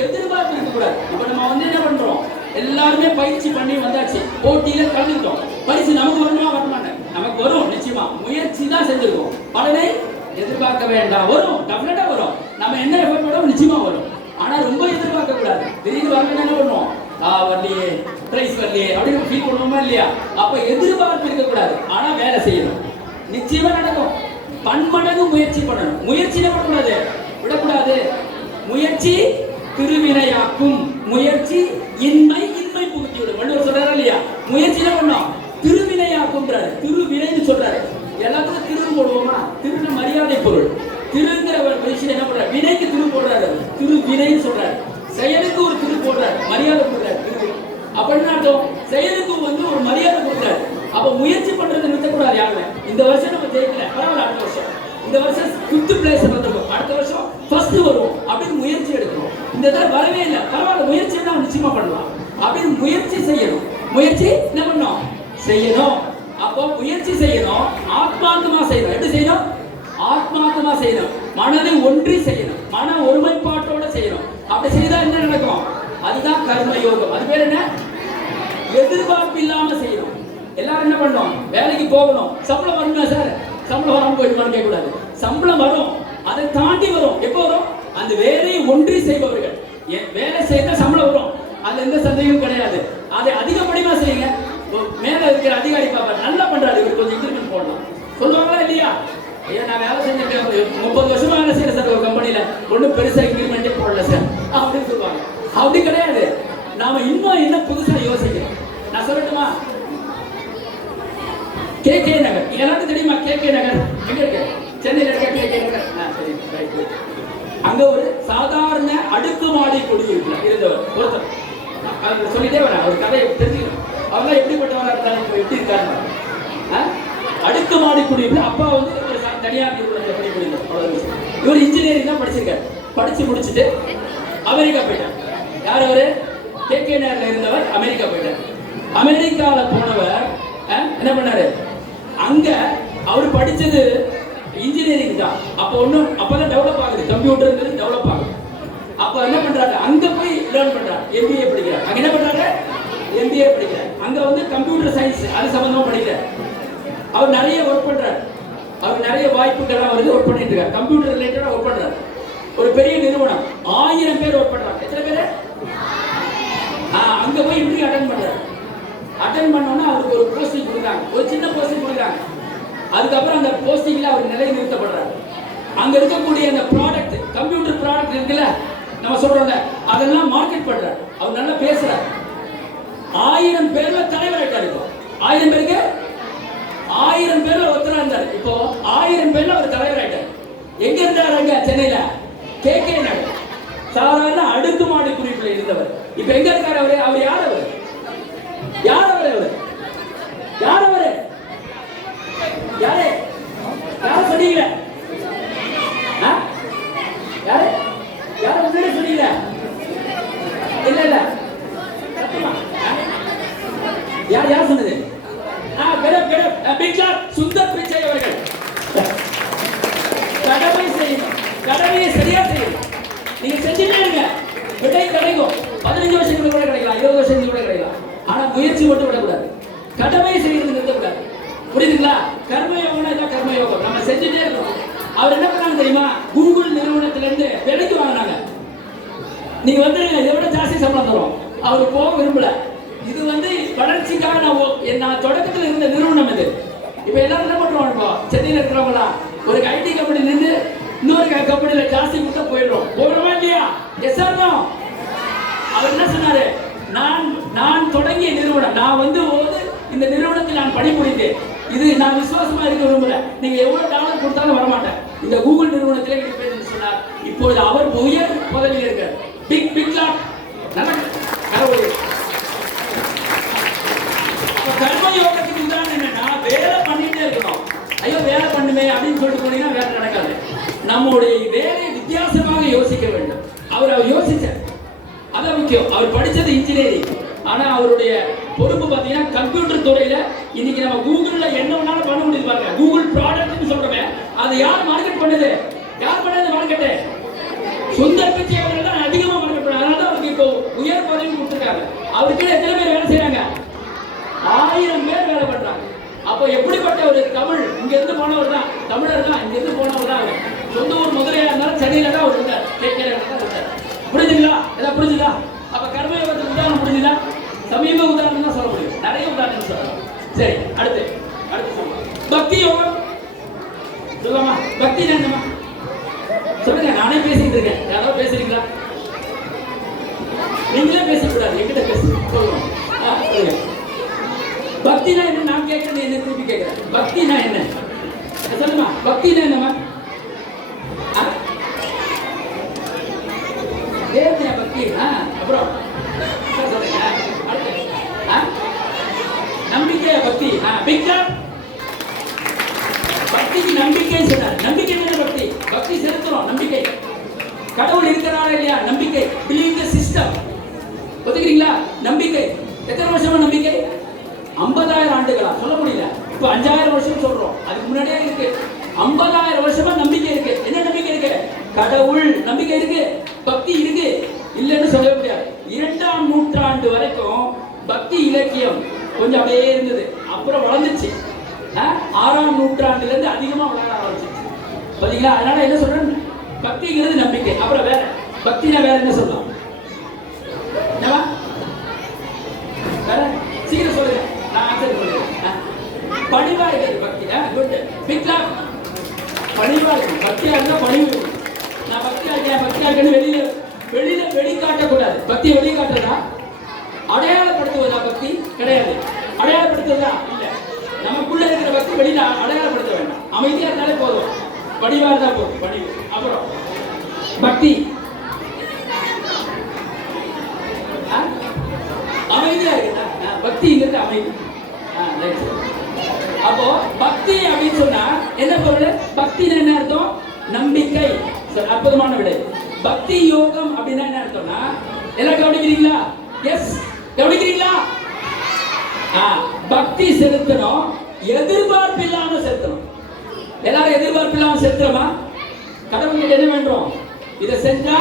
எதிர்பார்ப்பு இருக்கக்கூடாது. இப்ப நம்ம என்ன பண்றோம்? எல்லாருமே பயிற்சி பண்ணி வந்தாச்சு, போட்டியில கலந்துட்டோம். பரிசு நமக்கு வரணுமா வரமாட்டேன்? நமக்கு வரும் நிச்சயமா. முயற்சி தான் செஞ்சிருக்கோம், பலனை எதிர்பார்க்க வேண்டாம். வரும், டெஃபினட்டா வரும். நம்ம என்ன எஃபர்ட் போடுறோம் நிச்சயமா வரும். ஆனா ரொம்ப எதிர்பார்க்க கூடாது. திடீர்னு வரணும் என்ன பண்ணுவோம்? வரலையே, பிரைஸ் வரலையே அப்படின்னு ஃபீல் பண்ணுவோமா இல்லையா? அப்ப எதிர்பார்ப்பு இருக்கக்கூடாது, ஆனா வேலை செய்யணும். நிச்சயமா நடக்கும். பன்மடங்கு முயற்சி பண்ணணும். முயற்சி என்ன பண்ணக்கூடாது? விடக்கூடாது. முயற்சி திருவினையாக்கும். முயற்சி இன்மை புகுத்தி விடும். வள்ளுவர் சொல்றாரு இல்லையா? முயற்சி என்ன பண்ணோம்? திருவினையாக்கும்ன்றாரு. திருவினைன்னு சொல்றாரு. எல்லாத்துக்கும் திரு போடுவோமா? திருவினை மரியாதை பொருள். திருங்கிற விஷயம் என்ன பண்றாரு? வினைக்கு திரு போடுறாரு. திரு வினைன்னு சொல்றாரு. செயலுக்கு ஒரு திரு போடுறாரு, மரியாதை கொடுறாரு. திரு அப்படின்னு அர்த்தம். செயலுக்கு ஒரு மரியாதை கொடுக்குறாரு. அப்ப முயற்சி பண்றது நிறுத்தக்கூடாது யாருமே. இந்த வருஷம் நம்ம ஜெயிக்கல, பரவாயில்ல, அடுத்த வருஷம். இந்த வருஷம் 5th பிளேஸ் வந்திருக்கும், அடுத்த வருஷம் ஃபர்ஸ்ட் வரும் அப்படின்னு முயற்சி எடுக்கணும். இந்த தடவை வரவே இல்லை, பரவாயில்ல, முயற்சி என்ன நிச்சயமா பண்ணலாம் அப்படின்னு முயற்சி செய்யணும். முயற்சி என்ன பண்ணணும்? செய்யணும். அப்போ முயற்சி செய்யணும், ஆத்மார்த்தமா செய்யணும். எப்படி செய்யணும்? ஆத்மார்த்தமா செய்யணும். மனதை ஒன்றி செய்யணும், மன ஒருமைப்பாட்டோட செய்யணும். அப்படி செய்தா என்ன நடக்கும்? அதுதான் கர்ம யோகம். அது பேர் என்ன? எதிர்பார்ப்பு இல்லாம செய்யணும். எல்லாரும் என்ன பண்ணணும்? வேலைக்கு போகணும், சம்பளம் வருமா சார்? சம்பளம் வராம போயிடுமான்னு கேட்க கூடாது. சம்பளம் வரும், அதை தாண்டி வரும். எப்போ வரும்? அந்த வேலையை ஒன்றி செய்பவர்கள். வேலை செய்தா சம்பளம் வரும், அதுல எந்த சந்தேகமும் கிடையாது. அதை அதிகப்படியா செய்யுங்க. மேல இருக்கிற அதிகாரி பாப்பாரு, நல்லா பண்றாரு, இவர் கொஞ்சம் இன்கிரிமெண்ட் போடலாம் சொல்லுவாங்களா இல்லையா? ஐயா நான் வேலை செஞ்சிருக்கேன், 30 வருஷமா வேலை செய்யறேன் சார் ஒரு கம்பெனில, ஒன்றும் பெருசா இன்கிரிமெண்டே போடல சார் அப்படின்னு சொல்லுவாங்க. அப்படி கிடையாது. நாம இன்னும் என்ன புதுசா யோசிக்கிறோம். நான் சொல்லட்டுமா? KK நகர் எல்லாருக்கும் தெரியுமா? KK நகர் எங்க இருக்கு? சென்னையில இருக்க KK நகர். சரி, அங்க ஒரு சாதாரண அடுக்குமாடி குடியிருப்புல இருந்தவர் ஒருத்தர். சொல்லிட்டே வரேன், ஒரு கதையை தெரிஞ்சுக்கணும். அவங்க எப்படிப்பட்டவரா இருந்தாலும் இப்போ எப்படி இருக்காரு? அடுக்குமாடி குடியிருப்புல அப்பா ஒரு தனியார் நிறுவனத்தில் பணிபுரிந்தார். இவர் இன்ஜினியரிங் தான் படிச்சிருக்காரு. படிச்சு முடிச்சுட்டு அமெரிக்கா போயிட்டார். யார் அவரு? KK நகர்ல இருந்தவர் அமெரிக்கா போயிட்டார். அமெரிக்கால போனவர் என்ன பண்ணாரு? அங்க அவர் படிச்சது இன்ஜினியரிங் தான். அப்போ அப்பதான் டெவலப் ஆகுது, கம்ப்யூட்டர் டெவலப் ஆகுது. அப்ப என்ன பண்றாரு? அங்க போய் லேர்ன் பண்றாரு, MBA படிக்கிறார். அங்க என்ன பண்றாரு? MBA படிக்கிறார். அங்க கம்ப்யூட்டர் சயின்ஸ் அது சம்பந்தமா படிக்கிறார். அவர் நிறைய ஒர்க் பண்றாரு. அவர் நிறைய வாய்ப்புகள்லாம் வருது, ஒர்க் பண்ணிட்டு இருக்காரு. கம்ப்யூட்டர் ரிலேட்டடா ஒர்க் பண்றாரு. ஒரு பெரிய நிறுவனம் 1000 பேர் ஒர்க் பண்றாங்க. எத்தனை பேரு? அங்க போய் இன்டர்வியூ அட்டெண்ட் பண்றாரு. அட்டெண்ட் பண்ணோன்னா அவருக்கு ஒரு போஸ்டிங் கொடுக்குறாங்க, ஒரு சின்ன போஸ்டிங் கொடுக்குறாங்க. அதுக்கப்புறம் அந்த போஸ்டிங்ல அவர் நிலை நிறுத்தப்படுறாரு. அங்க இருக்கக்கூடிய அந்த ப்ராடக்ட், கம்ப்யூட்டர் ப்ராடக்ட் இருக்குல்ல நம்ம சொல்றோம்ல, அதெல்லாம் மார்க்கெட் பண்றாரு. அவர் நல்லா பேசுறாரு. 1000 பேர்ல தலைவர் ஆயிட்டாரு. இப்போ 1000 பேருக்கு 1000 பேர்ல ஒருத்தரா இருந்தாரு. இப்போ 1000 பேர்ல அவர் தலைவர் ஆயிட்டார். எங்க இருந்தாரு? அங்க சென்னையில KK நகர் சாதாரண அடுக்குமாடி குடியிருப்புல இருந்தவர். இப்ப எங்க இருக்காரு அவரு? அவர் யார்? அவர் யார்? அவர் யார்? அவரு யாரு? யார சொன்னீங்க? யாரு? யார முன்னாடி சொன்னீங்க? இல்ல இல்ல யார் யார் சொன்னது? சுந்தர் பிச்சை அவர்கள். கடமை செய்யணும், கடமையை சரியா செய்யணும். நீங்க செஞ்சுட்டே இருங்க, விடை கிடைக்கும். 15 வருஷத்துக்கு கூட கிடைக்கலாம், 20 வருஷத்துக்கு கூட கிடைக்கலாம். ஆனா முயற்சி மட்டும் விடக்கூடாது, கடமை செய்யறது நிறுத்தக்கூடாது. புரியுதுங்களா? கர்மயோகம்னா இதான் கர்மயோகம். நம்ம செஞ்சுட்டே இருக்கோம். அவர் என்ன பண்ணாங்க தெரியுமா? கூகுள் நிறுவனத்துல இருந்து விலைக்கு வாங்கினாங்க. நீங்க வந்துருங்க, இதை விட ஜாஸ்தி சம்பளம் தரும். அவர் போக விரும்பல. இது வளர்ச்சிக்காக நான் தொடக்கத்தில் இருந்த நிறுவனம் இது. இப்ப எல்லாரும் என்ன பண்றோம்? இப்போ சென்னையில் இருக்கிறவங்களா ஒரு ஐடி கம்பெனி நின்று இன்னொரு கம்பெனியில ஜாஸ்தி கொடுத்தா போயிடுறோமா இல்லையா? S R no? அவர் என்ன சொன்னாரு? நான் தொடங்கிய நிறுவனம், நான் இந்த நிறுவனத்தில் நான் பணிபுரிந்தேன். இது நான் விசுவாசமா இருக்க விரும்பல. நீங்க எவ்வளவு டாலர் கொடுத்தாலும் வரமாட்டேன். இந்த கூகுள் நிறுவனத்திலே இருப்பேன் சொன்னார். இப்பொழுது அவர் உயர் பதவியில் இருக்கார். Big lot. கர்ம யோகத்துக்கு உதாரணம் என்னன்னா, வேலை பண்ணிட்டே இருக்கணும். ஐயோ வேலை பண்ணுமே அப்படின்னு சொல்லிட்டு போனீங்கன்னா வேலை நடக்காது. நம்முடைய வேலையை வித்தியாசமாக யோசிக்க வேண்டும். அவர் யோசிச்சார், அதான் முக்கியம். அவர் படிச்சது இன்ஜினியரிங், ஆனா அவருடைய பொறுப்பு பாத்தீங்கன்னா கம்ப்யூட்டர் துறையில. இன்னைக்கு நம்ம கூகுள்ல என்ன வேணாலும் பண்ண முடியுது பாருங்க. கூகுள் ப்ராடக்ட்னு சொல்றோமே, அதை யார் மார்க்கெட் பண்ணுது? யார் பண்ணது மார்க்கெட்? சுந்தர் பிச்சை அவர்கள் தான் அதிகமா மார்க்கெட் பண்ணாங்க. அதனால அவருக்கு இப்போ உயர் பதவி கொடுத்துருக்காங்க. அவருக்கு எத்தனை பேர் வேலை செய்யறாங்க? 1000 பேர் வேலை பண்றாங்க. அப்போ எப்படிப்பட்ட ஒரு தமிழ், இங்க இருந்து போனவர் தான் தமிழர் தான், இங்க இருந்து போனவர் தான். சொந்த ஊர் மதுரையா இருந்தாலும் சென்னையில தான் அவர் இருந்தார். புரிஞ்சுங்களா? எல்லாம் புரிஞ்சுதா? அப்ப கர்மயோகத்துக்கு உதாரணம் புரிஞ்சுதா? சமீப உதாரணம் தான் சொல்ல முடியும், நிறைய உதாரணம் சொல்லலாம். சரி, அடுத்து சொல்லலாம். பக்தி யோகம் சொல்லலாமா? பக்தி என்னமா சொல்லுங்க. நானே பேசிட்டு இருக்கேன், யாராவது பேசுறீங்களா? நீங்களே பேசக்கூடாது, என்கிட்ட பேசுங்க. சொல்லுங்க. பக்தினா என்ன? நான் கேட்கறது என்ன திருப்பி கேட்கிறேன். பக்தினா என்ன சொல்லுமா? பக்தினா என்னமா? தேவதையா பக்தி? அப்புறம் சொல்லுங்க. நம்பிக்கை பக்தி. பக்திக்கு நம்பிக்கை சொன்னார். நம்பிக்கை என்ன? பக்தி பக்தி செலுத்துறோம். நம்பிக்கை, கடவுள் இருக்கிறாரா இல்லையா? நம்பிக்கை, பிலீவ் தி சிஸ்டம். ஒத்துக்கிறீங்களா? நம்பிக்கை. எத்தனை வருஷமா நம்பிக்கை? 50,000 ஆண்டுகளா? சொல்ல முடியல. இப்போ 5000 வருஷம் சொல்றோம், அதுக்கு முன்னாடியே இருக்கு. 50,000 வருஷமா நம்பிக்கை இருக்கு. என்ன நம்பிக்கை இருக்கு? கடவுள் நம்பிக்கை இருக்கு, பக்தி இருக்கு, இல்லைன்னு சொல்ல முடியாது. 2ஆம் நூற்றாண்டு வரைக்கும் பக்தி இலக்கியம் கொஞ்சம் அப்படியே இருந்தது. அப்புறம் வளர்ந்துச்சு. 6ஆம் நூற்றாண்டுல இருந்து அதிகமா வளர ஆரம்பிச்சிச்சு. பாத்தீங்களா? அதனால என்ன சொல்றேன்? பக்திங்கிறது நம்பிக்கை. அப்புறம் வேற பக்தினா வேற என்ன சொல்லலாம்? வேற சீக்கிரம் சொல்லுங்க, நான் ஆன்சர் சொல்லுறேன். பணிவா இருக்கிறது பக்தி. குட். பிக்லா பணிவா இருக்கு. பக்தியா இருந்தா பணிவு. நான் பக்தியா இருக்கேன்னு வெளியில வெளிக்காட்டக்கூடாது. பக்தியை வெளிக்காட்டுறதா? அடையாளப்படுத்துவதா பக்தி? கிடையாது. அடையாளப்படுத்துவதா? இல்ல. நமக்குள்ள இருக்கிற பக்தி வெளியில அடையாளப்படுத்த வேண்டாம். அமைதியா இருந்தாலே போதும், பணிவா இருந்தா போதும். பணிவு. அப்புறம் பக்தி அமைதியா இருக்குதா? பக்திங்கிறது அமைதி. அப்போ பக்தி அப்படின்னு சொன்னா என்ன பொருள்? பக்தி என்ன அர்த்தம்? நம்பிக்கை. அற்புதமான விடை. பக்தி யோகம் அப்படின்னா என்ன அர்த்தம்னா, எல்லாம் கவனிக்கிறீங்களா? எஸ், கவனிக்கிறீங்களா? பக்தி செலுத்தணும், எதிர்பார்ப்பு இல்லாம செலுத்தணும். எல்லாரும் எதிர்பார்ப்பு இல்லாம செலுத்துறோமா? கடவுளுக்கு என்ன வேண்டும்? இதை செஞ்சா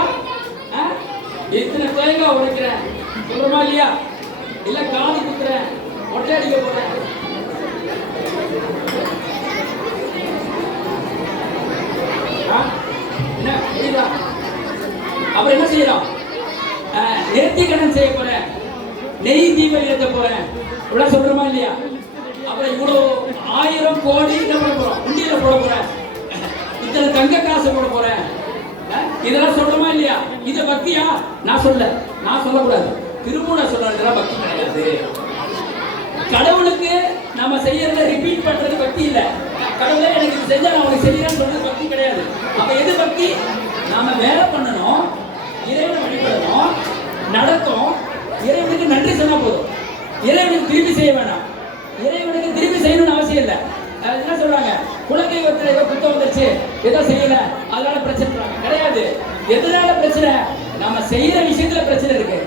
இத்தனை தேங்காய் உடைக்கிறேன் சொல்றோமா இல்லையா? இல்ல காது குத்துறேன், ஒட்டை அடிக்க போறேன். என்ன புரியுதா? அப்புறம் என்ன செய்யலாம்? நேர்த்தி கடன் செய்ய போறேன், நெய் தீபம் ஏற்ற போறேன், இவ்வளவு சொல்றோமா இல்லையா? அப்புறம் இவ்வளவு 1000 கோடி என்ன பண்ண போறோம்? உண்டியில போட போறேன், இத்தனை தங்க காசு போட போறேன், இதெல்லாம் சொல்றோமா இல்லையா? இது பக்தியா? நான் சொல்லக்கூடாது. திருமூலர் சொல்றது பக்தி கிடையாது. கடவுளுக்கு நம்ம செய்யறத ரிப்பீட் பண்றது பக்தி இல்ல. கடவுளே எனக்கு இது செஞ்சா நான் உனக்கு செய்யறேன்னு சொல்றது பக்தி கிடையாது. அப்ப எது பக்தி? நாம வேலை பண்ணணும், இறைவனை வழிபடணும், நடக்கும். இறைவனுக்கு நன்றி சொன்னா போதும். இறைவனுக்கு திருப்பி செய்ய வேணாம். இறைவனுக்கு திருப்பி செய்யணும்னு அவசியம் இல்லை. என்ன சொல்றாங்க? குலக்கை ஒருத்தர் ஏதோ குத்தம் வந்துருச்சு, ஏதோ செய்யல, அதனால பிரச்சனை கிடையாது. எதனால பிரச்சனை? நம்ம செய்யற விஷயத்துல பிரச்சனை இருக்கு.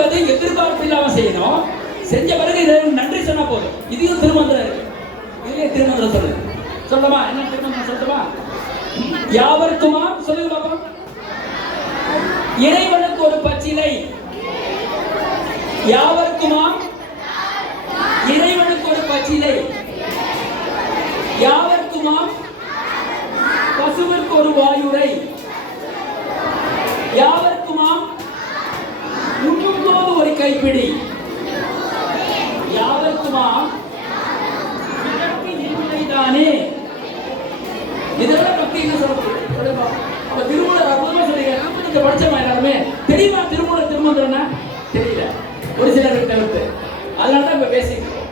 செய்வது எதிர்பார்ப்பு இல்லாம செய்யணும். செஞ்ச பிறகு இதை நன்றி சொன்னா போதும். இதையும் திருமந்திரம் இருக்கு. இதுலயே திருமந்திரம் சொல்லுது. சொல்லமா? என்ன திருமந்திரம் சொல்லட்டுமா? யாவருக்குமா சொல்லுங்க பாப்பா. இறைவனுக்கு ஒரு பச்சிலை. யாவருக்குமா இறைவனுக்கு ஒரு பச்சிலை. யாவருக்குமா பசுவிற்கு ஒரு வாயுரை. யாவருக்குமா உண்ணும்போது ஒரு கைப்பிடி. யாவருக்குமா தானே. இதெல்லாம் பக்தி என்ன சொல்றது? அப்ப திருமூலர் அற்புதமா சொல்லிருக்காங்க. நீங்க படிச்சமா எல்லாருமே தெரியுமா? திருமூலர் திருமந்திரம் தெரியல ஒரு சிலருக்கு தவிர்த்து. அதனால இப்ப பேசிக்கிறோம்.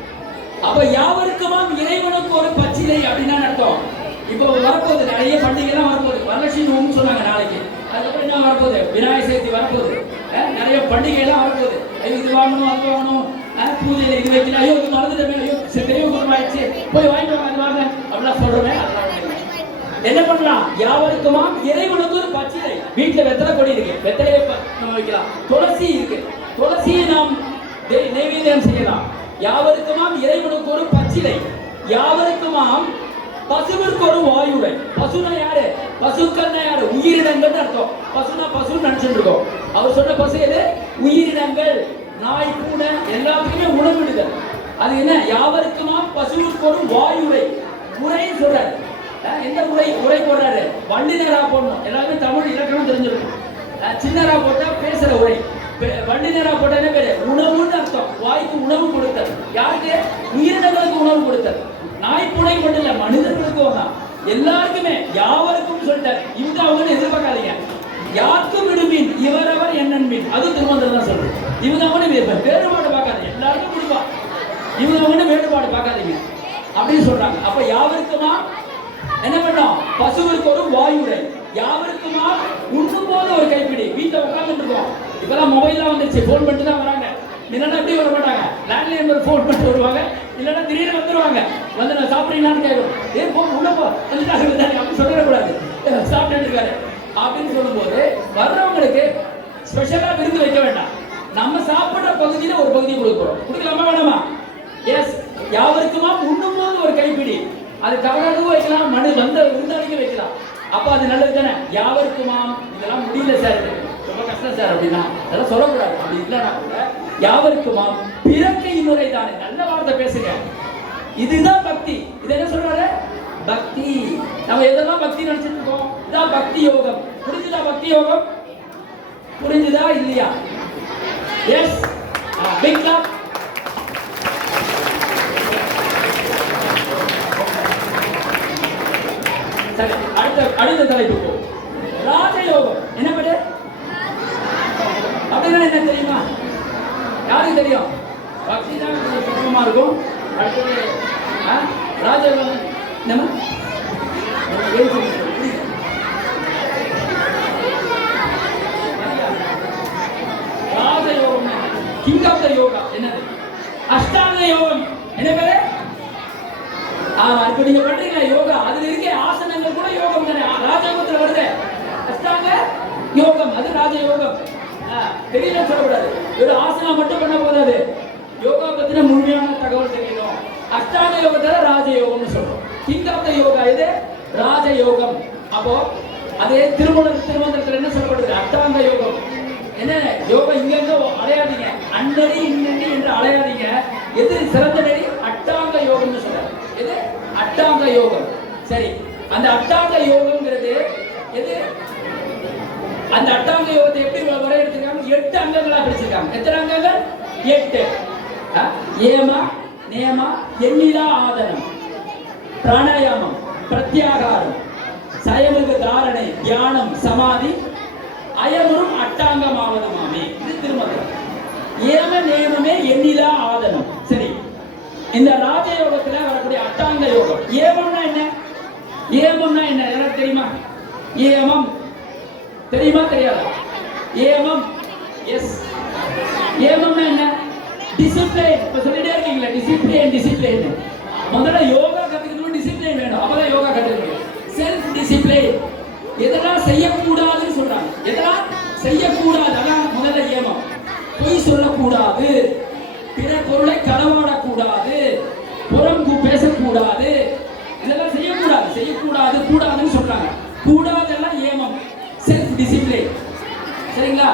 அப்ப யாவருக்குமாம் இறைவனுக்கு ஒரு பச்சிலை அப்படின்னா அர்த்தம். இப்போ வரப்போகுது நிறைய பண்டிகை எல்லாம் வரப்போகுது. வரலட்சுமி நோம்பு சொன்னாங்க நாளைக்கு. அதுக்கப்புறம் என்ன வரப்போகுது? விநாயகர் சதுர்த்தி வரப்போகுது. நிறைய பண்டிகை எல்லாம் வரப்போகுது. இது வாங்கணும் அது வாங்கணும், பூஜையில இது வைக்கணும், ஐயோ இது மறந்துட்டமே, ஐயோ தெய்வம் ஆயிடுச்சு, போய் வாங்கிட்டு வாங்க அது வாங்க அப்படிலாம் சொல்றேன். என்ன பண்ணலாம்? யாவருக்குமாம் இறைவனுக்கு ஒரு பச்சிலை. வீட்டுல வெத்தலை கொடி இருக்கு, வெத்தலையை நம்ம வைக்கலாம். துளசி இருக்கு, துளசியை நாம் நைவேத்தியம் செய்யலாம். யாவருக்குமாம் இறைவனுக்கு ஒரு பச்சிலை. யாவருக்குமாம் பசுவிற்கு ஒரு வாயுரை. பசுனா யாரு? பசுக்கள்னா யாரு? உயிரினங்கள் அர்த்தம். பசுனா பசுன்னு நினைச்சிட்டு இருக்கோம். அவர் சொன்ன பசு எது? உயிரினங்கள். நாய், பூனை எல்லாத்துக்குமே உணவிடுதல். அது என்ன? யாவருக்குமாம் பசுவிற்கு ஒரு வாயுரை. உரைன்னு சொல்றாரு. எந்த உரை போடுறாரு? வண்டினரா போடணும். எல்லாருமே தமிழ் இலக்கணம் தெரிஞ்சிருக்கும். சின்னரா போட்டா பேசுற உரை, வண்டினரா போட்டா என்ன பேரு? உணவுன்னு அர்த்தம். வாய்க்கு உணவு கொடுத்தல். யாருக்கு? உயிரினங்களுக்கு உணவு கொடுத்தல். நாய், பூனை மட்டும் இல்ல, மனிதர்களுக்கும் தான், எல்லாருக்குமே. யாவருக்கும் சொல்லிட்டாரு. இவங்க அவங்க எதிர்பார்க்காதீங்க. யாருக்கும் விடுமீன் இவரவர் என்னன்மீன். அது திருமந்திரம் தான் சொல்றது. இவங்க அவங்க வேறுபாடு பார்க்காதீங்க, எல்லாருக்கும் கொடுப்பா. இவங்க அவங்க வேறுபாடு பார்க்காதீங்க அப்படின்னு சொல்றாங்க. அப்ப யாவருக்குமா என்ன பண்ணோம்? பசுவிற்கு ஒரு வாயுரை. யாவருக்குமா உண்ணும் போது ஒரு கைப்பிடி. வீட்டுல உட்கார்ந்துட்டு இருக்கோம். இப்பெல்லாம் மொபைல்லாம் வந்துருச்சு, போன் பண்ணிட்டு தான் வராங்க. இல்லைன்னா எப்படி வர மாட்டாங்க, லேண்ட்லைன் நம்பர் போன் பண்ணிட்டு வருவாங்க. இல்லைன்னா திடீர்னு வந்துருவாங்க. வந்து நான் சாப்பிட்றீங்களான்னு கேட்கும். போ உள்ள போ அப்படின்னு சொல்லிடக்கூடாது. சாப்பிட்டு இருக்காரு அப்படின்னு சொல்லும்போது வர்றவங்களுக்கு ஸ்பெஷலா விருந்து வைக்க வேண்டாம். நம்ம சாப்பிடுற பகுதியில ஒரு பகுதியை கொடுக்குறோம். கொடுக்கலாமா வேணாமா? எஸ். யாவருக்குமா உண்ணும் போது ஒரு கைப்பிடி. அது கவர்னருக்கும் வைக்கலாம், மனு வந்த விருந்தாளிக்கும் வைக்கலாம். அப்ப அது நல்லது தானே? யாவருக்குமா இதெல்லாம் முடியல சார், ரொம்ப கஷ்டம் சார் அப்படின்னா அதெல்லாம் சொல்லக்கூடாது. அப்படி இல்லைன்னா கூட யாவருக்குமாம் பிறக்கை முறை தானே. நல்ல வார்த்தை பேசுங்க. இதுதான் பக்தி. இது என்ன சொல்றாரு? பக்தி. நம்ம எதெல்லாம் பக்தி நினைச்சிட்டு இருக்கோம்? இதான் பக்தி யோகம். புரிஞ்சுதா? பக்தி யோகம் புரிஞ்சுதா இல்லையா? எஸ். Big clap. சரி, அடுத்த தலைப்பு போ. ராஜயோகம். என்ன பண்ணு அப்படின்னா என்ன தெரியுமா? யாருக்கு தெரியும்? பக்தி தான் சுத்தமா இருக்கும். அடுத்தது ராஜயோகம். என்னமா? ராஜயோகம் கிங் ஆஃப் த யோகா. என்னது? அஷ்டாங்க யோகம். என்ன பேரு? இப்ப நீங்க பண்றீங்களா யோகா? அதுல இருக்க ஆசனங்கள் கூட யோகம் தானே. ராஜயோகத்துல வருது அஷ்டாங்க யோகம். அது ராஜயோகம். தெரியல சொல்லக்கூடாது. ஒரு ஆசனம் மட்டும் பண்ண போதாது. யோகா பத்தின முழுமையான தகவல் தெரியணும். அஷ்டாங்க யோகத்துல ராஜயோகம்னு சொல்றோம். கிங் ஆஃப் த யோகா இது ராஜயோகம். அப்போ அதே திருமந்திரத்துல என்ன சொல்லப்படுது? அஷ்டாங்க யோகம். என்ன யோகம்? இங்க அலையாதீங்க, அன்னடி இன்னடி என்று அலையாதீங்க. எது சிறந்த நெறி? அஷ்டாங்க யோகம்னு சொல்றாரு. எது? அஷ்டாங்க யோகம். சரி, அந்த அஷ்டாங்க யோகம்ங்கிறது எது? அந்த அஷ்டாங்க யோகத்தை எப்படி வரையறுத்திருக்காங்க? 8 அங்கங்களா பிரிச்சிருக்காங்க. எத்தனை அங்கங்கள்? 8. ஏமா, நேமா, எண்ணிலா ஆதனம், பிராணாயாமம், பிரத்யாகாரம், சயமிக தாரணை, தியானம், சமாதி, அயமுறும் அட்டாங்கமாவதமாமே. இது திருமந்திரம். ஏம நேமமே எண்ணிலா ஆதனம். சரி, இந்த ராஜயோகத்துல வரக்கூடிய அட்டாங்க யோகம். ஏமம்னா என்ன? ஏமம்னா என்ன? யாருக்கு தெரியுமா? ஏமம் தெரியுமா தெரியாதா? ஏமம். எஸ். ஏமம்னா என்ன? டிசிப்ளின். இப்ப சொல்லிட்டே இருக்கீங்களா? டிசிப்ளின். முதல்ல யோகா கத்துக்கணும், டிசிப்ளின் வேணும். அப்பதான் யோகா கத்துக்கணும். Self discipline. எதெல்லாம் செய்யக்கூடாதுன்னு சொல்றாங்க, எதெல்லாம் செய்யக்கூடாது, அதான் முதல்ல ஏமம். பொய் சொல்லக்கூடாது, பிற பொருளை களவாடக்கூடாது, புறம் பேசக்கூடாது, இதெல்லாம் செய்யக்கூடாது. செய்யக்கூடாது கூடாதுன்னு சொல்றாங்க. கூடாதெல்லாம் ஏமம், செல்ஃப் டிசிப்ளின். சரிங்களா?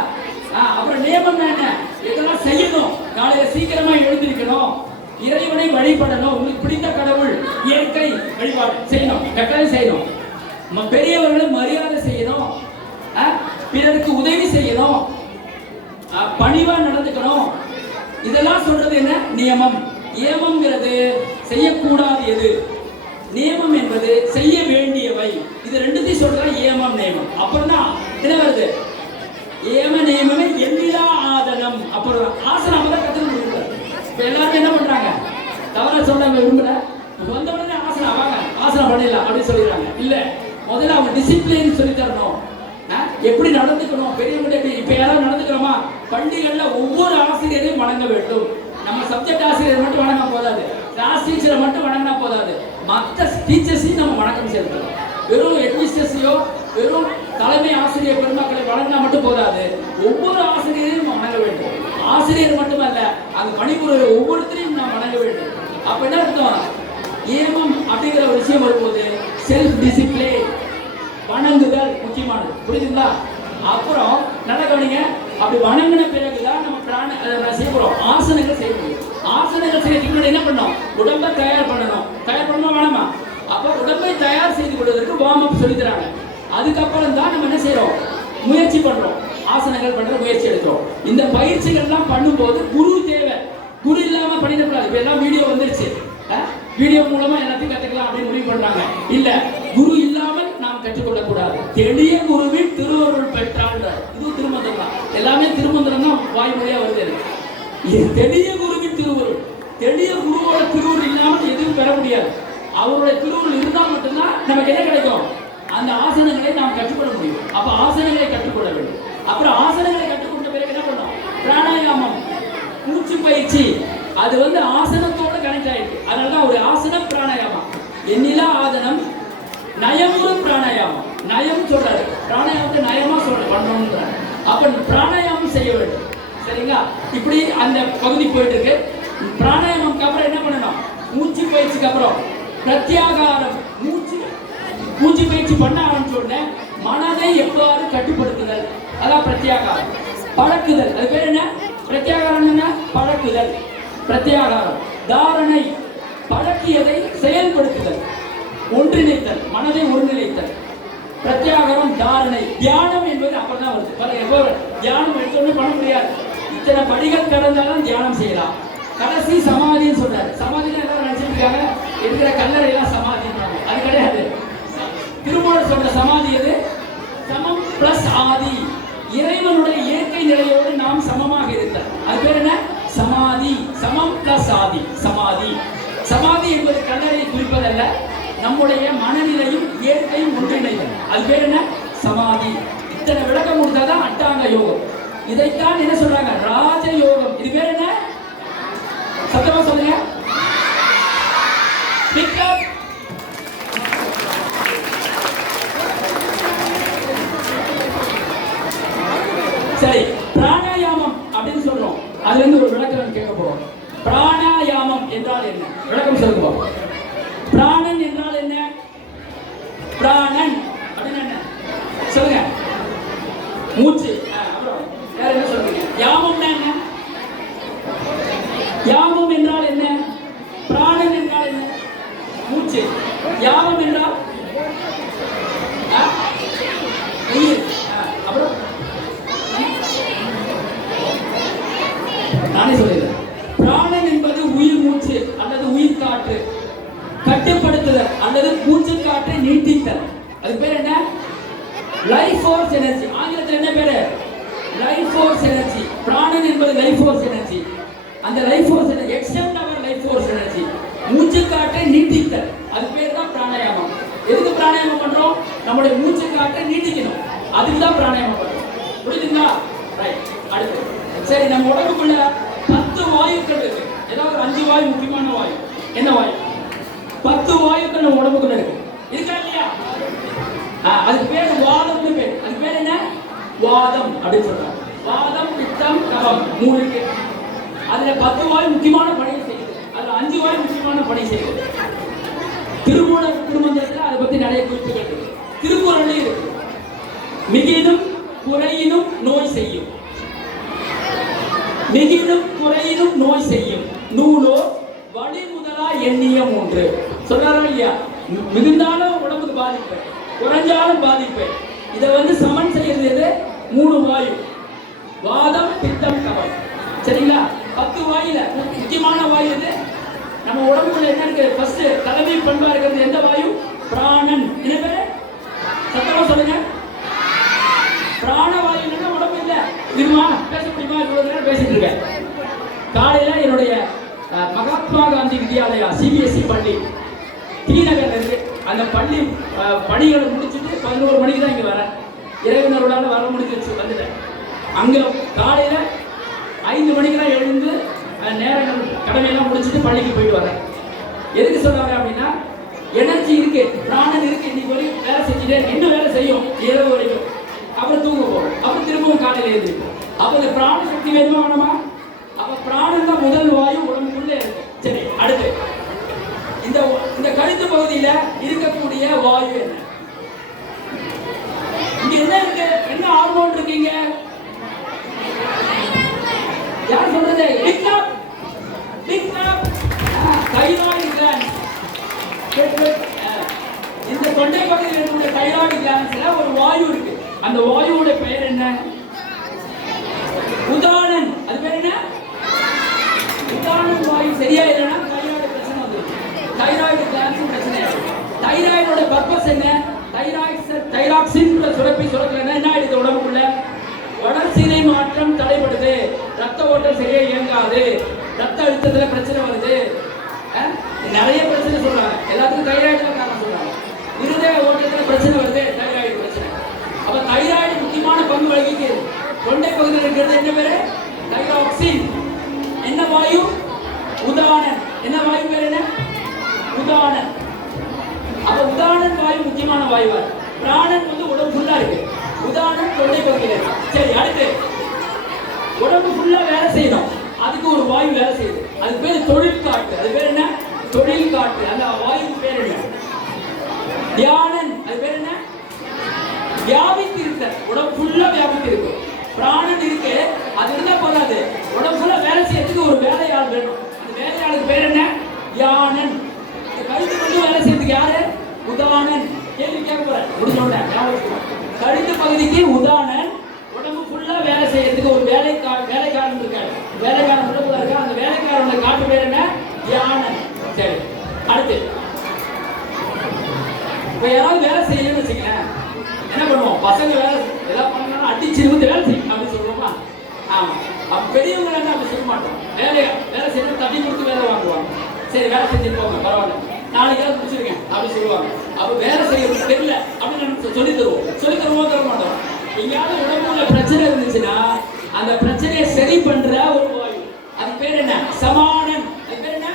அப்புறம் நேமம் என்ன? இதெல்லாம் செய்யணும். காலையில சீக்கிரமா எழுந்திருக்கணும், இறைவனை வழிபடணும், உங்களுக்கு பிடித்த கடவுள் இயற்கை வழிபாடு செய்யணும், கட்டாயம் செய்யணும். பெரியவர்களை மரியாதை செய்யணும், பிறருக்கு உதவி செய்யணும், பணிவா நடந்துக்கணும். இதெல்லாம் சொல்றது என்ன? நியமம். ஏமம்ங்கிறது செய்யக்கூடாது எது, நியமம் என்பது செய்ய வேண்டியவை. இது ரெண்டுத்தையும் சொல்றா ஏமம் நியமம். அப்புறம் தான் என்ன வருது? ஏம நியமமே எண்ணிலா ஆதனம். அப்புறம் ஆசனம் தான் கத்துக்க கொடுக்குறாரு. இப்ப எல்லாரும் என்ன பண்றாங்க? தவறா சொல்றாங்க, விரும்பல வந்த உடனே ஆசனம் வாங்க ஆசனம் பண்ணிடலாம் அப்படின்னு சொல்லிடுறாங்க. இல்ல, முதல்ல அவங்க டிசிப்ளின் சொல்லி தரணும், எப்படி நடந்துக்கணும், பெரியவங்க எப்படி. இப்ப யாராவது நடந்துக்கிறோமா? பள்ளிகள்ல ஒவ்வொரு ஆசிரியரையும் வணங்க வேண்டும். நம்ம சப்ஜெக்ட் ஆசிரியர் மட்டும் வணங்க போதாது, கிளாஸ் டீச்சரை மட்டும் வணங்கினா போதாது, மற்ற டீச்சர்ஸையும் நம்ம வணக்கம் செலுத்தணும். வெறும் ஹெட்மிஸ்டர்ஸையோ வெறும் தலைமை ஆசிரியர் பெருமக்களை வணங்கினா மட்டும் போதாது, ஒவ்வொரு ஆசிரியரையும் வணங்க வேண்டும். ஆசிரியர் மட்டுமல்ல, அங்கு பணிபுரிகிற ஒவ்வொருத்தரையும் நாம் வணங்க வேண்டும். அப்ப என்ன அர்த்தம்? ஏமம் அப்படிங்கிற ஒரு விஷயம் வரும்போது செல்ஃப் டிசிப்ளின், வணங்குதல் முக்கியமானது. புரியுதுங்களா? அப்புறம் நல்ல கவனிங்க. அப்படி வணங்கின பிறகுதான் நம்ம செய்யறோம் ஆசனங்கள் செய்ய முடியும். ஆசனங்கள் செய்யறதுக்கு என்ன பண்ணணும்? உடம்பை தயார் பண்ணணும். தயார் பண்ணணுமா வேணாமா? அப்ப உடம்பை தயார் செய்து கொள்வதற்கு வார்ம் அப் சொல்லி தராங்க. அதுக்கப்புறம் தான் நம்ம என்ன செய்யறோம்? முயற்சி பண்றோம், ஆசனங்கள் பண்ற முயற்சி எடுக்கிறோம். இந்த பயிற்சிகள்லாம் பண்ணும்போது குரு தேவை. குரு இல்லாம பண்ணிடக்கூடாது. இப்ப எல்லாம் வீடியோ வந்துருச்சு, வீடியோ மூலமா எல்லாத்தையும் கத்துக்கலாம் அப்படின்னு முடிவு பண்றாங்க. இல்ல, குரு இல்லாமல் நாம் கற்றுக்கொள்ளக்கூடாது. தெளிய குருவின் திருவருள் பெற்றால், இது திருமந்திரம் தான். எல்லாமே திருமந்திரம் தான் வாய்மொழியா வருது. தெளிய குருவின் திருவருள், தெளிய குருவோட திருவருள் இல்லாமல் எதுவும் பெற முடியாது. அவருடைய திருவருள் இருந்தால் மட்டும்தான் நமக்கு என்ன கிடைக்கும்? அந்த ஆசனங்களை நாம் கற்றுக்கொள்ள முடியும். அப்ப ஆசனங்களை கற்றுக்கொள்ள வேண்டும். அப்புறம் ஆசனங்களை கற்றுக்கொண்ட பிறகு என்ன பண்ணோம்? பிராணாயாமம், மூச்சு பயிற்சி. அது ஆசனத்தோட கனெக்ட் ஆயிருக்கு. அதனாலதான் ஒரு ஆசனம் பிராணாயாமம். எண்ணிலா ஆசனம், நயமுறு பிராணாயாமம். நயம் சொல்றாரு, பிராணாயாமத்தை நயமா பண்ணணும். அப்ப பிராணாயாமம் செய்ய வேண்டும். சரிங்களா? இப்படி அந்த பகுதி போயிட்டு இருக்கு. பிராணாயாமம் அப்புறம் என்ன பண்ணணும்? மூச்சு பயிற்சிக்கு அப்புறம் பிரத்யாகாரம். மூச்சு பயிற்சி பண்ண ஆரம்பிச்ச உடனே மனதை எவ்வாறு கட்டுப்படுத்துதல், அதான் பிரத்யாகாரம். பழக்குதல், அது பேர் என்ன? பிரத்யாகாரம் என்ன? பழக்குதல். பிரத்யாகாரம். தாரணை, பழக்கியதை செயல்படுத்துதல், ஒன்றிணைத்தல், மனதை ஒருங்கிணைத்தல். பிரத்யாகாரம், தாரணை. தியானம் என்பது அப்புறம் தான் வருது. தியானம் எடுத்தோன்னு பண்ண முடியாது. இத்தனை படிகள் கடந்தாலும் தியானம் செய்யலாம். கடைசி சமாதின்னு சொல்றாரு. சமாதினா எல்லாரும் நினைச்சிருக்காங்க இருக்கிற கல்லறை எல்லாம் சமாதி. அது கிடையாது. திருமூலர் சொல்ற சமாதி எது? சமம் பிளஸ் ஆதி. இறைவனுடைய இயற்கை நிலையோடு நாம் சமமாக இருத்தல். அது பேர் என்ன? சமாதி. சமம் பிளஸ் ஆதி, சமாதி. சமாதி என்பது கல்லறையை குறிப்பதல்ல, நம்முடைய மனநிலையும் இயற்கையும் ஒன்றிணைதல். அது பேர் என்ன? சமாதி. இத்தனை விளக்கம் கொடுத்தாதான் அட்டாங்க யோகம். இதைத்தான் என்ன சொல்றாங்க? ராஜ யோகம். இது பேர் என்ன? சத்தமா சொல்லுங்க. சரி, பிராணாயாமம் அப்படின்னு சொல்றோம். அதுல இருந்து ஒரு விளக்கம் கேட்க போறோம். பிராணாயாமம் என்றால் என்ன? விளக்கம் சொல்லுங்க. பிராணன் என்றால் என்ன? பிராணன் அப்படின்னு என்ன சொல்லுங்க. மூச்சு. அப்புறம் வேற என்ன சொல்றீங்க? யாமம்னா என்ன? யாமம் என்றால் என்ன? பிராணன் என்றால் என்ன? மூச்சு. யாமம் என்றால் உயிர். அப்புறம் நானே சொல்லிடுறேன். பிராணன் என்பது உயிர் மூச்சு அல்லது உயிர் காற்று. கட்டுப்படுத்துதல் அல்லது மூச்சு காற்றை நீட்டித்தல். அது பேர் என்ன? Life force energy. ஆங்கிலத்தில் என்ன பேரு? Life force energy. பிராணன் என்பது லைஃப் ஃபோர்ஸ் எனர்ஜி. அந்த life force energy, extend our life force energy. மூச்சு காற்றை நீட்டித்தல். அது பேர் தான் பிராணாயாமம். எதுக்கு பிராணாயாமம் பண்றோம்? நம்முடைய மூச்சு காற்றை நீட்டிக்கணும். அதுக்கு தான் பிராணாயாமம் பண்றோம். புரியுதுங்களா? ரைட். அடுத்து சரி, நம்ம உடம்புக்குள்ள 10 வாயுக்கள் இருக்கு. ஏதாவது 5 வாயு முக்கியமான வாயு. என்ன வாயு? 10 வாயுக்கள் நம்ம உடம்புக்குள்ள இருக்கு. இருக்கா இல்லையா? அதுக்கு பேர் வாதம்னு பேர். அதுக்கு பேர் என்ன? வாதம் அப்படின்னு சொல்றாங்க. வாதம், பித்தம், கபம் 3 இருக்கு. அதுல 10 வாய் முக்கியமான பணியை செய்யுது, அதுல 5 வாய் முக்கியமான பணி செய்யுது. திருமந்திரத்துல அதை பத்தி நிறைய குறிப்புகள் இருக்கு, திருக்குறள்லயும் இருக்கு. மிகினும் குறையினும் நோய் செய்யும், மிகினும் குறையினும் நோய் செய்யும் நூலோ வழி முதலா எண்ணிய மூன்று. சொல்றாரா இல்லையா? மிகுந்தாலும் உடம்புக்கு பாதிப்பு, குறைஞ்சாலும் பாதிப்பு. இதை சமன் செய்யறது 3 வாயு, வாதம் பித்தம் கபம். சரிங்களா? 10 வாயில முக்கியமான வாயு எது? நம்ம உடம்புக்குள்ள என்ன இருக்கு? ஃபர்ஸ்ட் தலைமை பண்பா இருக்கிறது எந்த வாயு? பிராணன். என்ன பேரு? சத்தமா சொல்லுங்க. பிராணவாயு இல்லைன்னா உடம்பு இல்லை. இருமா, பேச முடியுமா? இவ்வளவு நேரம் பேசிட்டு இருக்கேன். காலையில என்னுடைய மகாத்மா காந்தி வித்யாலயா சிபிஎஸ்இ பள்ளி டி நகர்ல இருக்கு. அந்த பள்ளி பணிகளை முடிச்சுட்டு 11 மணிக்கு தான் இங்க வரேன். இறைவனரோட வர முடிஞ்சிருச்சு, வந்துட்டேன். அங்க காலையில 5 மணிக்கெல்லாம் எழுந்து நேரங்கள் கடமையெல்லாம் முடிச்சுட்டு பள்ளிக்கு போயிட்டு வரேன். எதுக்கு சொல்றாங்க அப்படின்னா, எனர்ஜி இருக்கு, பிராணன் இருக்கு. இன்னைக்கு வரைக்கும் வேலை செஞ்சுட்டே இன்னும் வேலை செய்யும் இரவு வரைக்கும். அப்புறம் தூங்க போகும், அப்புறம் திரும்பவும் காலையில எழுந்திருக்கும். அப்ப இந்த பிராண சக்தி வேணுமா வேணுமா? அப்ப பிராணன் தான் முதல் வாயு உடம்புக்குள்ளே இருக்கு. சரி, அடுத்து இந்த கழுத்து பகுதியில இருக்கக்கூடிய வாயு என்ன? இங்க என்ன இருக்கு? என்ன ஹார்மோன் இருக்கீங்க? யார் சொல்றது? Thyroid gland. இந்த தொண்டை பகுதியில் இருக்கக்கூடிய தைராய்டு கிளாண்ட்ஸ்ல ஒரு வாயு இருக்கு. அந்த வாயுவோட பெயர் என்ன? உதாரணன். அது பேர் என்ன? உதாரணன் வாயு. சரியா இல்லைன்னா தைராய்டு பிரச்சனை வந்துருக்கு. தைராய்டு கிளாண்ட்ஸ் பிரச்சனை. தைராய்டோட பர்பஸ் என்ன? தைராக்சின் சுரப்பி சுரக்கலன்னா என்ன ஆயிடுது? உடம்புக்குள்ள வளர்ச்சிதை மாற்றம் தடைபடுது, ரத்த ஓட்டம் சரியா இயங்காது, ரத்த அழுத்தத்துல பிரச்சனை வருது, நிறைய பிரச்சனை சொல்றாங்க. எல்லாத்துக்கும் தைராய்டு தான் காரணம் சொல்றாங்க. இருதய ஓட்டத்துல பிரச்சனை வருது, தைராய்டு பிரச்சனை. அப்ப தைராய்டு முக்கியமான பங்கு வகிக்கிறது. தொண்டை பகுதியில் இருக்கிறது என்ன பேரு? தைராக்சின். என்ன வாயு? உதாரணன். என்ன வாயு பேர் என்ன? உதாரணன். அப்ப உதாரணன் வாயு முக்கியமான வாயு. பிராணன் உடம்பு ஃபுல்லா இருக்கு, உதாரணம் தொண்டை பகுதியில் இருக்கு. சரி, அடுத்து உடம்பு ஃபுல்லா வேலை செய்யணும், அதுக்கு ஒரு வாயு வேலை செய்யுது. அதுக்கு பேர் தொழில் காற்று. அது பேர் என்ன? தொழில் காற்று. அந்த வாயு பேர் என்ன? தியானன். அது பேர் என்ன? வியாபித்து இருக்க, உடம்பு ஃபுல்லா வியாபித்து இருக்கு. பிராணன் இருக்கு, அது இருந்தா போதாது, உடம்பு ஃபுல்லா வேலை செய்யறதுக்கு ஒரு வேலையாள் வேணும். அந்த வேலையாளுக்கு பேர் என்ன? தியானன். கழுத்து வேலை செய்யறதுக்கு யாரு? உதாரணன். கேள்வி கேட்க போறேன், முடிஞ்சோட கழுத்து பகுதிக்கு உதாரணன். உடம்பு ஃபுல்லா வேலை செய்யறதுக்கு ஒரு வேலைக்காரன் இருக்காரு. வேலைக்காரன் உடம்புல இருக்கா, அந்த வேலைக்காரனோட காட்டு பேர் என்ன? தியானன். சரி, அடுத்து இப்ப யாராவது வேலை செய்யணும்னு வச்சுக்கேன், என்ன பண்ணுவோம்? பசங்க வேலை எல்லாம் பண்ணா அடிச்சிருந்து வேலை செய்யும் அப்படின்னு சொல்லுவோமா? ஆமா. அப்ப பெரியவங்க என்ன அப்படி சொல்ல மாட்டோம். வேலை செய்யணும் தட்டி கொடுத்து வேலை வாங்குவாங்க. சரி, வேலை செஞ்சுட்டு போங்க, பரவாயில்ல, நாளைக்கு முடிச்சிருக்கேன் அப்படின்னு சொல்லுவாங்க. அப்ப வேலை செய்யறது தெரியல அப்படின்னு சொல்லி தருவோம் தர மாட்டோம். எங்கேயாவது உடம்புல பிரச்சனை இருந்துச்சுன்னா அந்த பிரச்சனையை சரி பண்ற ஒரு வாயு, அது பேர் என்ன? சமானன். அது பேர் என்ன?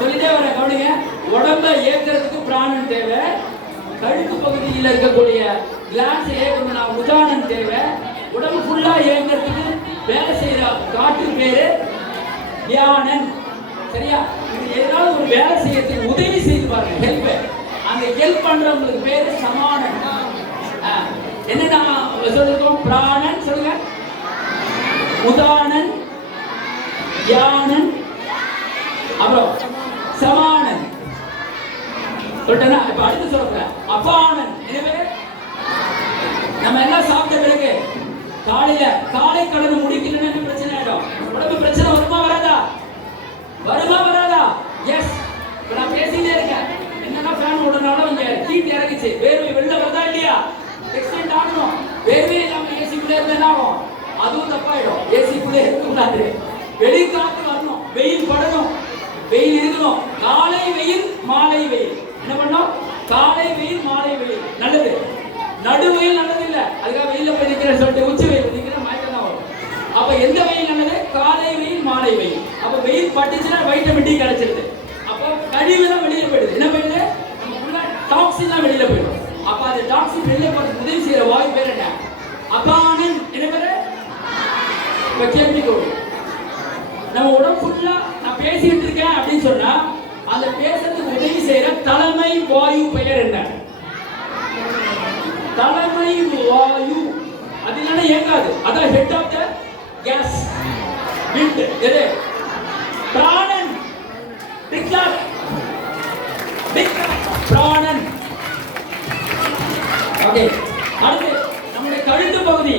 சொல்லிட்டே வர கவனிங்க. உடம்ப ஏற்கிறதுக்கு பிராணன் தேவை, கழுத்து பகுதியில் இருக்கக்கூடிய கிளான்ஸ் ஏற்கணும்னா உதாரணம் தேவை, உடம்பு ஃபுல்லா ஏற்கிறதுக்கு வேலை செய்யற காற்று பேரு தியானன். சரியா? இது ஏதாவது ஒரு வேலை செய்யறதுக்கு உதவி செய்து பாருங்க, ஹெல்ப். அந்த ஹெல்ப் பண்றவங்களுக்கு பேரு சமானன். என்னன்னா சொல்லிருக்கோம்? பிராணன் சொல்லுங்க, உதாரணன், தியானன், அப்புறம் சமானன் சொல்லிட்டேன்னா. இப்ப அடுத்து சொல்றேன் அபானன். எனவே நம்ம எல்லாம் சாப்பிட்ட பிறகு காலை கடனை முடிக்கலன்னு என்ன பிரச்சனை ஆயிடும்? உடம்பு பிரச்சனை வருமா வராதா? வராதா? எஸ். இப்ப நான் பேசிட்டே இருக்கேன், என்னன்னா ஃபேன் ஓடுனாலும் இங்க ஹீட் இறங்குச்சு, வேர்வை வெளில வருதா இல்லையா? எக்ஸ்டெண்ட் ஆகணும். வேர்வை இல்லாம ஏசிக்குள்ளே இருந்தா ஆகும், அதுவும் தப்பாயிடும். ஏசிக்குள்ளே இருக்கக்கூடாது, வெளிக்காற்று வரணும், வெயில் படணும், வெயில் இருக்கணும். காலை வெயில் மாலை வெயில் என்ன பண்ணோம்? காலை வெயில் மாலை வெயில் நல்லது, நடு வெயில் நல்லது இல்ல. அதுக்காக வெயில போய் நிக்கிறேன் சொல்லிட்டு உச்சி வெயில் நிக்கிற மயக்கம் தான் வரும். அப்ப எந்த வெயில் நல்லது? காலை வெயில் மாலை வெயில். அப்ப வெயில் பட்டுச்சுன்னா வைட்டமின் டி கிடைச்சிருது. அப்போ கழிவு தான் வெளியில போயிடுது. என்ன போயிடுது? நமக்குள்ள டாக்ஸின் தான் வெளியில போயிடும். அப்ப அந்த டாக்ஸின் வெளியில போறது உதவி செய்யற வாயு பேர் என்ன? அபானன். என்ன பேரு? இப்ப கேள்வி நம்ம உடம்பு ஃபுல்லா நான் பேசிட்டு இருக்கேன் அப்படின்னு சொன்னா அந்த பேசுறதுக்கு உதவி செய்யற தலைமை வாயு பெயர் என்ன? தலைமை வாயு. அது இல்லைன்னா இயங்காது. அதான் head of the gas wind. எது? பிராணன். பிராணன். ஓகே. அடுத்து நம்முடைய கழுத்து பகுதி.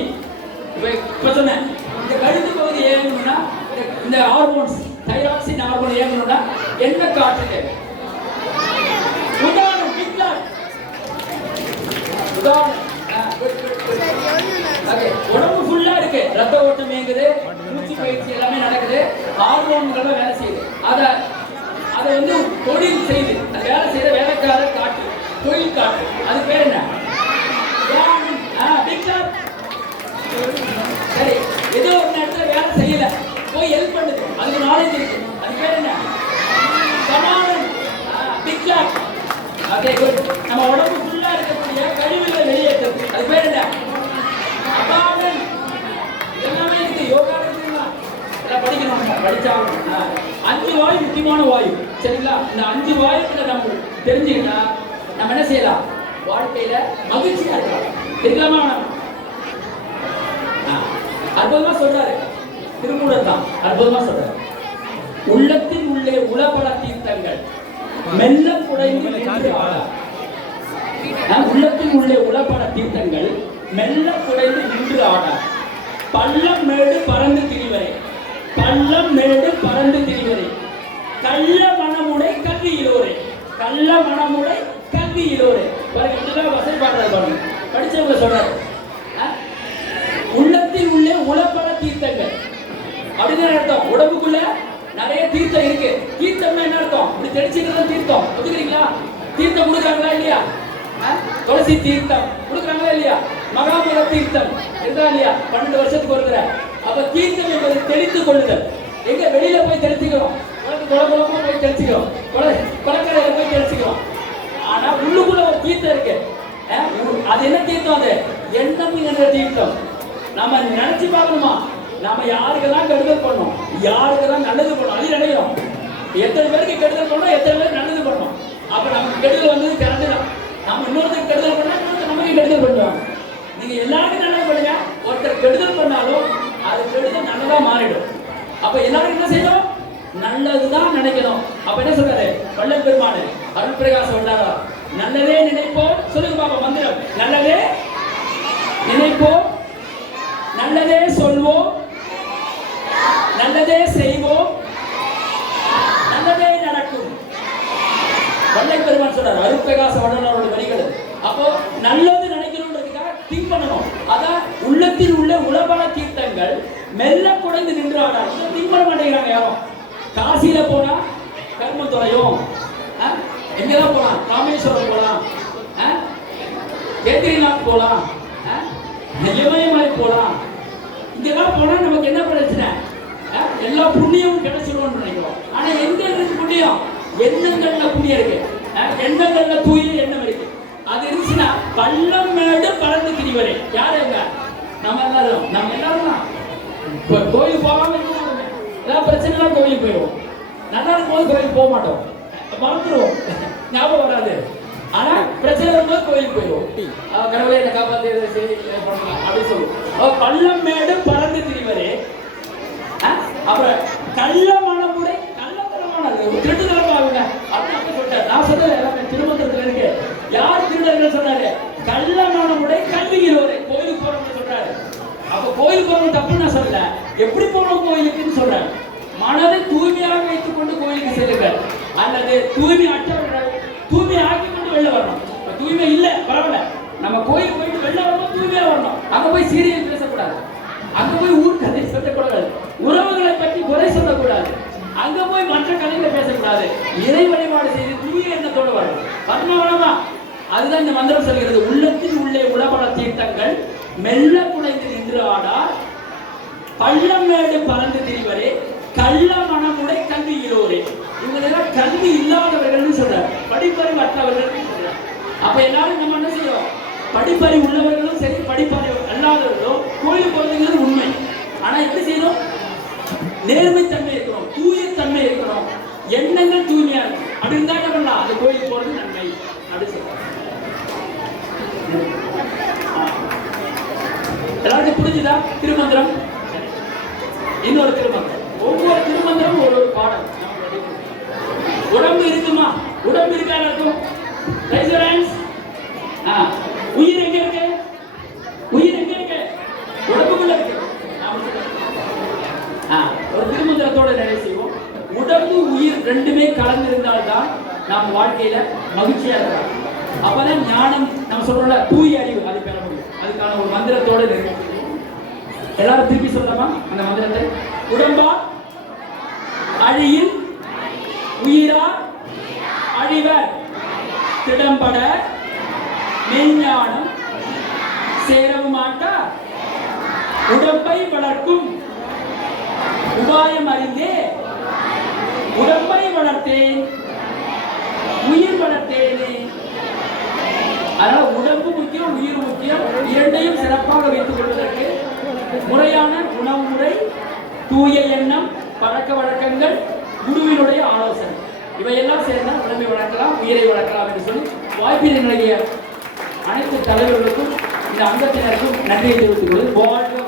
இப்ப சொன்னேன் இந்த கழுத்து பகுதி ஏங்கணும்னா இந்த ஹார்மோன்ஸ் தைராக்சின் ஹார்மோன் ஏங்கணும்னா என்ன காற்றுங்க? உதாரணம் பிக்லாட். உதாரணம். ஓகே. உடம்பு ஃபுல்லா இருக்கு. ரத்த ஓட்டம் இயங்குது, மூச்சு பயிற்சி எல்லாமே நடக்குது, ஹார்மோன்கள் வேலை செய்யுது. அதை வந்து தொழில் செய்து அது வேலை செய்யற வேலைக்காரர் காற்று, தொழில் காற்று. அது பேர் என்ன? சரி, ஏதோ ஒரு நேரத்தில் வேலை செய்யல, போய் ஹெல்ப் பண்ணுது, அதுக்கு நாலேஜ் இருக்கு. அது பேர் என்ன? சமாளம். பிக்லாட். Okay, good. நம்ம உடம்பு ஃபுல்லா இருக்கக்கூடிய கழிவுகளை வெளியேற்றுறது. அது பேர் என்ன? அபாவன். எல்லாமே இருக்கு. யோகா இருக்குங்களா? எல்லாம் படிக்கணும், படிச்சாகணும். 5 வாயு முக்கியமான வாயு. சரிங்களா? இந்த 5 வாயுக்களை நம்ம தெரிஞ்சுக்கிட்டா நம்ம என்ன செய்யலாம்? வாழ்க்கையில மகிழ்ச்சியா இருக்கலாம். இருக்கலாமா? அற்புதமா சொல்றாரு திருமூலர் தான். அற்புதமா சொல்றாரு. உள்ளத்தின் உள்ளே உளபல தீர்த்தங்கள் மெல்ல குடைந்து நின்று ஆடார். உள்ளத்தின் உள்ளே உளபல தீர்த்தங்கள் மெல்ல குடைந்து நின்று ஆடார். பள்ளம் மேடு பறந்து திரிவரை, பள்ளம் மேடு பறந்து திரிவரை, கள்ள மனமுடை கல்வியிலோரே, கள்ள மனமுடை கல்வியிலோரே. இப்படிதான் வசதி பாடுறாரு பாருங்க. படிச்சவங்க சொல்றாரு. உள்ளத்தில் உள்ளே உளப்பல தீர்த்தங்கள் அப்படின்னு அர்த்தம். உடம்புக்குள்ள நிறைய தீர்த்தம் இருக்கு. தீர்த்தம்னா என்ன அர்த்தம்? இப்படி தெளிச்சுக்கிறது தீர்த்தம். ஒத்துக்கிறீங்களா? தீர்த்தம் கொடுக்குறாங்களா இல்லையா? துளசி தீர்த்தம் கொடுக்குறாங்களா இல்லையா? மகாமல தீர்த்தம் இருந்தா இல்லையா? 12 வருஷத்துக்கு ஒரு தடவை. அப்ப தீர்த்தம் என்பது தெளித்து கொள்ளுதல். எங்க வெளியில போய் தெளிச்சுக்கிறோம், குளமா போய் தெளிச்சுக்கிறோம், குளக்கரையில போய் தெளிச்சுக்கிறோம். ஆனா உள்ளுக்குள்ள ஒரு தீர்த்தம் இருக்கு. அது என்ன தீர்த்தம்? அது எண்ணம் என்ற தீர்த்தம். நம்ம நினைச்சு பார்க்கணுமா? நாம யாருக்கெல்லாம் கெடுதல் பண்ணோம், யாருக்கெல்லாம் நல்லது பண்ணோம், அது நினைக்கிறோம். எத்தனை பேருக்கு கெடுதல் பண்ணோம், எத்தனை பேருக்கு நல்லது பண்ணோம். அப்ப நமக்கு கெடுதல் வந்தது கரெக்டு தான். நம்ம இன்னொருத்தருக்கு கெடுதல் பண்ணா இன்னொருத்தர் நமக்கு கெடுதல் பண்ணுவாங்க. நீங்க எல்லாருக்கும் நல்லது பண்ணுங்க. ஒருத்தர் கெடுதல் பண்ணாலும் அது கெடுதல் நல்லதா மாறிடும். அப்ப எல்லாரும் என்ன செய்யணும்? நல்லதுதான் நினைக்கணும். அப்ப என்ன சொல்றாரு வள்ளல் பெருமானே? அருள் பிரகாசம் வந்தாரா? நல்லதே நினைப்போம். சொல்லுங்க பாப்பா மந்திரம். நல்லதே நினைப்போம், நல்லதே சொல்வோம், நல்லதே செய்வோம், நல்லதே நடக்கும். வள்ளல் பெருமான் சொல்றாரு. அருள் பிரகாச வள்ளலோட வரிகள். அப்போ நல்லது நினைக்கணும்ன்றதுக்காக திங்க் பண்ணணும். அதான் உள்ளத்தில் உள்ள உளபல தீர்த்தங்கள் மெல்ல குடைந்து நின்றாடார். திங்க் பண்ண மாட்டேங்கிறாங்க யாரும். காசியில போனா கர்மம் தொலையும். எங்கதான் போலாம்? ராமேஸ்வரம் போலாம், கேத்ரிநாத் போலாம், இமயமலை போலாம். இங்கெல்லாம் போனா நமக்கு என்ன பிரச்சனை? எல்லா புண்ணியமும் கிடைச்சிடும் நினைக்கிறோம். ஆனா எங்க இருக்கு புண்ணியம்? எண்ணங்கள்ல புண்ணியம் இருக்கு. எண்ணங்கள்ல தூய எண்ணம் இருக்கு. அது இருந்துச்சுன்னா பள்ளம் மேடு பறந்து திரிவரே. யாரு எங்க? நம்ம எல்லாரும் தான். கோயில் போகாம இருக்கணும். ஏதாவது பிரச்சனை கோயிலுக்கு போயிடுவோம். நல்லா இருக்கும் போது கோயிலுக்கு போக மாட்டோம், மறந்துடுவோம், ஞாபகம் வராது. ஆனா பிரச்சனை வரும்போது கோயிலுக்கு போயிடுவோம். கடவுளை என்ன காப்பாத்தி அப்படின்னு சொல்லுவோம். பள்ளம் மேடு பறந்து திரிவரே. அப்புறம் கள்ள மனமுறை, கள்ளத்தனமானது, திருட்டுத்தனமாகுங்க அப்படின்னு சொல்லிட்டாரு. நான் சொன்னது எல்லாமே திருமந்திரத்துல இருக்கு. யார் திருடர்கள் சொன்னாரு? கள்ள மனமுறை கல்வியிலோரே. கோயிலுக்கு போறவங்க சொல்றாரு. அப்ப கோயிலுக்கு போறவங்க தப்பு நான் சொல்லல. எப்படி போனோம் கோயிலுக்குன்னு சொல்றேன். மனதை தூய்மையாக வைத்துக் கொண்டு கோயிலுக்கு செல்லுங்கள். அல்லது தூய்மை அற்றவர்கள் தூய்மை ஆக்கி கொண்டு வெளில வரணும். தூய்மை இல்ல பரவாயில்ல, நம்ம கோயிலுக்கு போயிட்டு வெளில வரணும், தூய்மையா வரணும். அங்க போய் சீரியல் பேசக்கூடாது, அங்க போய் ஊர் கதை சொல்லக்கூடாது, உறவுகளை பற்றி குறை சொல்லக்கூடாது, அங்க போய் மற்ற கதைகளை பேசக்கூடாது. இறை வழிபாடு செய்து தூய எண்ணத்தோடு வரணும். வரணுமா? அதுதான் இந்த மந்திரம் சொல்கிறது. உள்ளத்தில் உள்ளே உளபல தீர்த்தங்கள் மெல்ல குலைந்து நின்று ஆடார். பள்ளம் மேடு பறந்து திரிவரே, கள்ள மனமுடை கல்வியிலோரே. இவங்க கல்வி இல்லாதவர்கள் சொல்றாரு, படிப்பறிவு அற்றவர்கள் சொல்றாரு. அப்ப எல்லாரும் நம்ம என்ன செய்யறோம்? படிப்பறிவு உள்ளவர்களும் சரி, படிப்பறிவு அல்லாதவர்களும் கோயில் போறதுங்கிறது உண்மை. ஆனா எப்படி செய்யணும்? நேர்மைத்தன்மை இருக்கும். இருக்கணும், தூய தன்மை இருக்கணும், எண்ணங்கள் தூய்மையா இருக்கும். அப்படி இருந்தா என்ன பண்ணலாம்? அந்த கோயிலுக்கு போறது நன்மை அப்படி சொல்றாங்க. எல்லாருக்கும் புரிஞ்சுதா திருமந்திரம்? இன்னொரு திருமந்திரம். ஒவ்வொரு திருமந்திரம் ஒரு பாடம். உடம்பு இருக்குமா? உடம்பு இருக்கா இருக்கும்? உயிர் எங்க இருக்கு? உயிர் எங்க இருக்கு? உடம்புக்குள்ள இருக்கு. ஒரு திருமந்திரத்தோட நிறைவு செய்வோம். உடம்பு உயிர் ரெண்டுமே கலந்து இருந்தால்தான் நாம் வாழ்க்கையில மகிழ்ச்சியா இருக்கலாம். அப்பதான் ஞானம் நம்ம சொல்றோம்ல தூய அறிவு அது பெற முடியும். அதுக்கான ஒரு மந்திரத்தோட நிறைவு செய்வோம். எல்லாரும் திருப்பி சொல்லலாமா அந்த மந்திரத்தை? உடம்பா அழியில், உயிரா அழிவர், திடம்பட மெய்ஞானம் சேரவும் மாட்டா, உடம்பை வளர்க்கும் உபாயம் அறிந்தே உடம்பை வளர்த்தேன், உயிர் வளர்த்தேனே. அதனால உடம்பு முக்கியம், உயிர் முக்கியம். இரண்டையும் சிறப்பாக வைத்துக் கொள்வதற்கு முறையான உணவு முறை, தூய எண்ணம், பழக்க வழக்கங்கள், குருவினுடைய ஆலோசனை இவையெல்லாம் சேர்ந்தால் உடம்பை வளர்க்கலாம், உயிரை வளர்க்கலாம் என்று சொல்லி வாய்ப்பினை நிலைய அனைத்து தலைவர்களுக்கும் இந்த அங்கத்தினருக்கும் நன்றியை தெரிவித்துக் கொள்வது.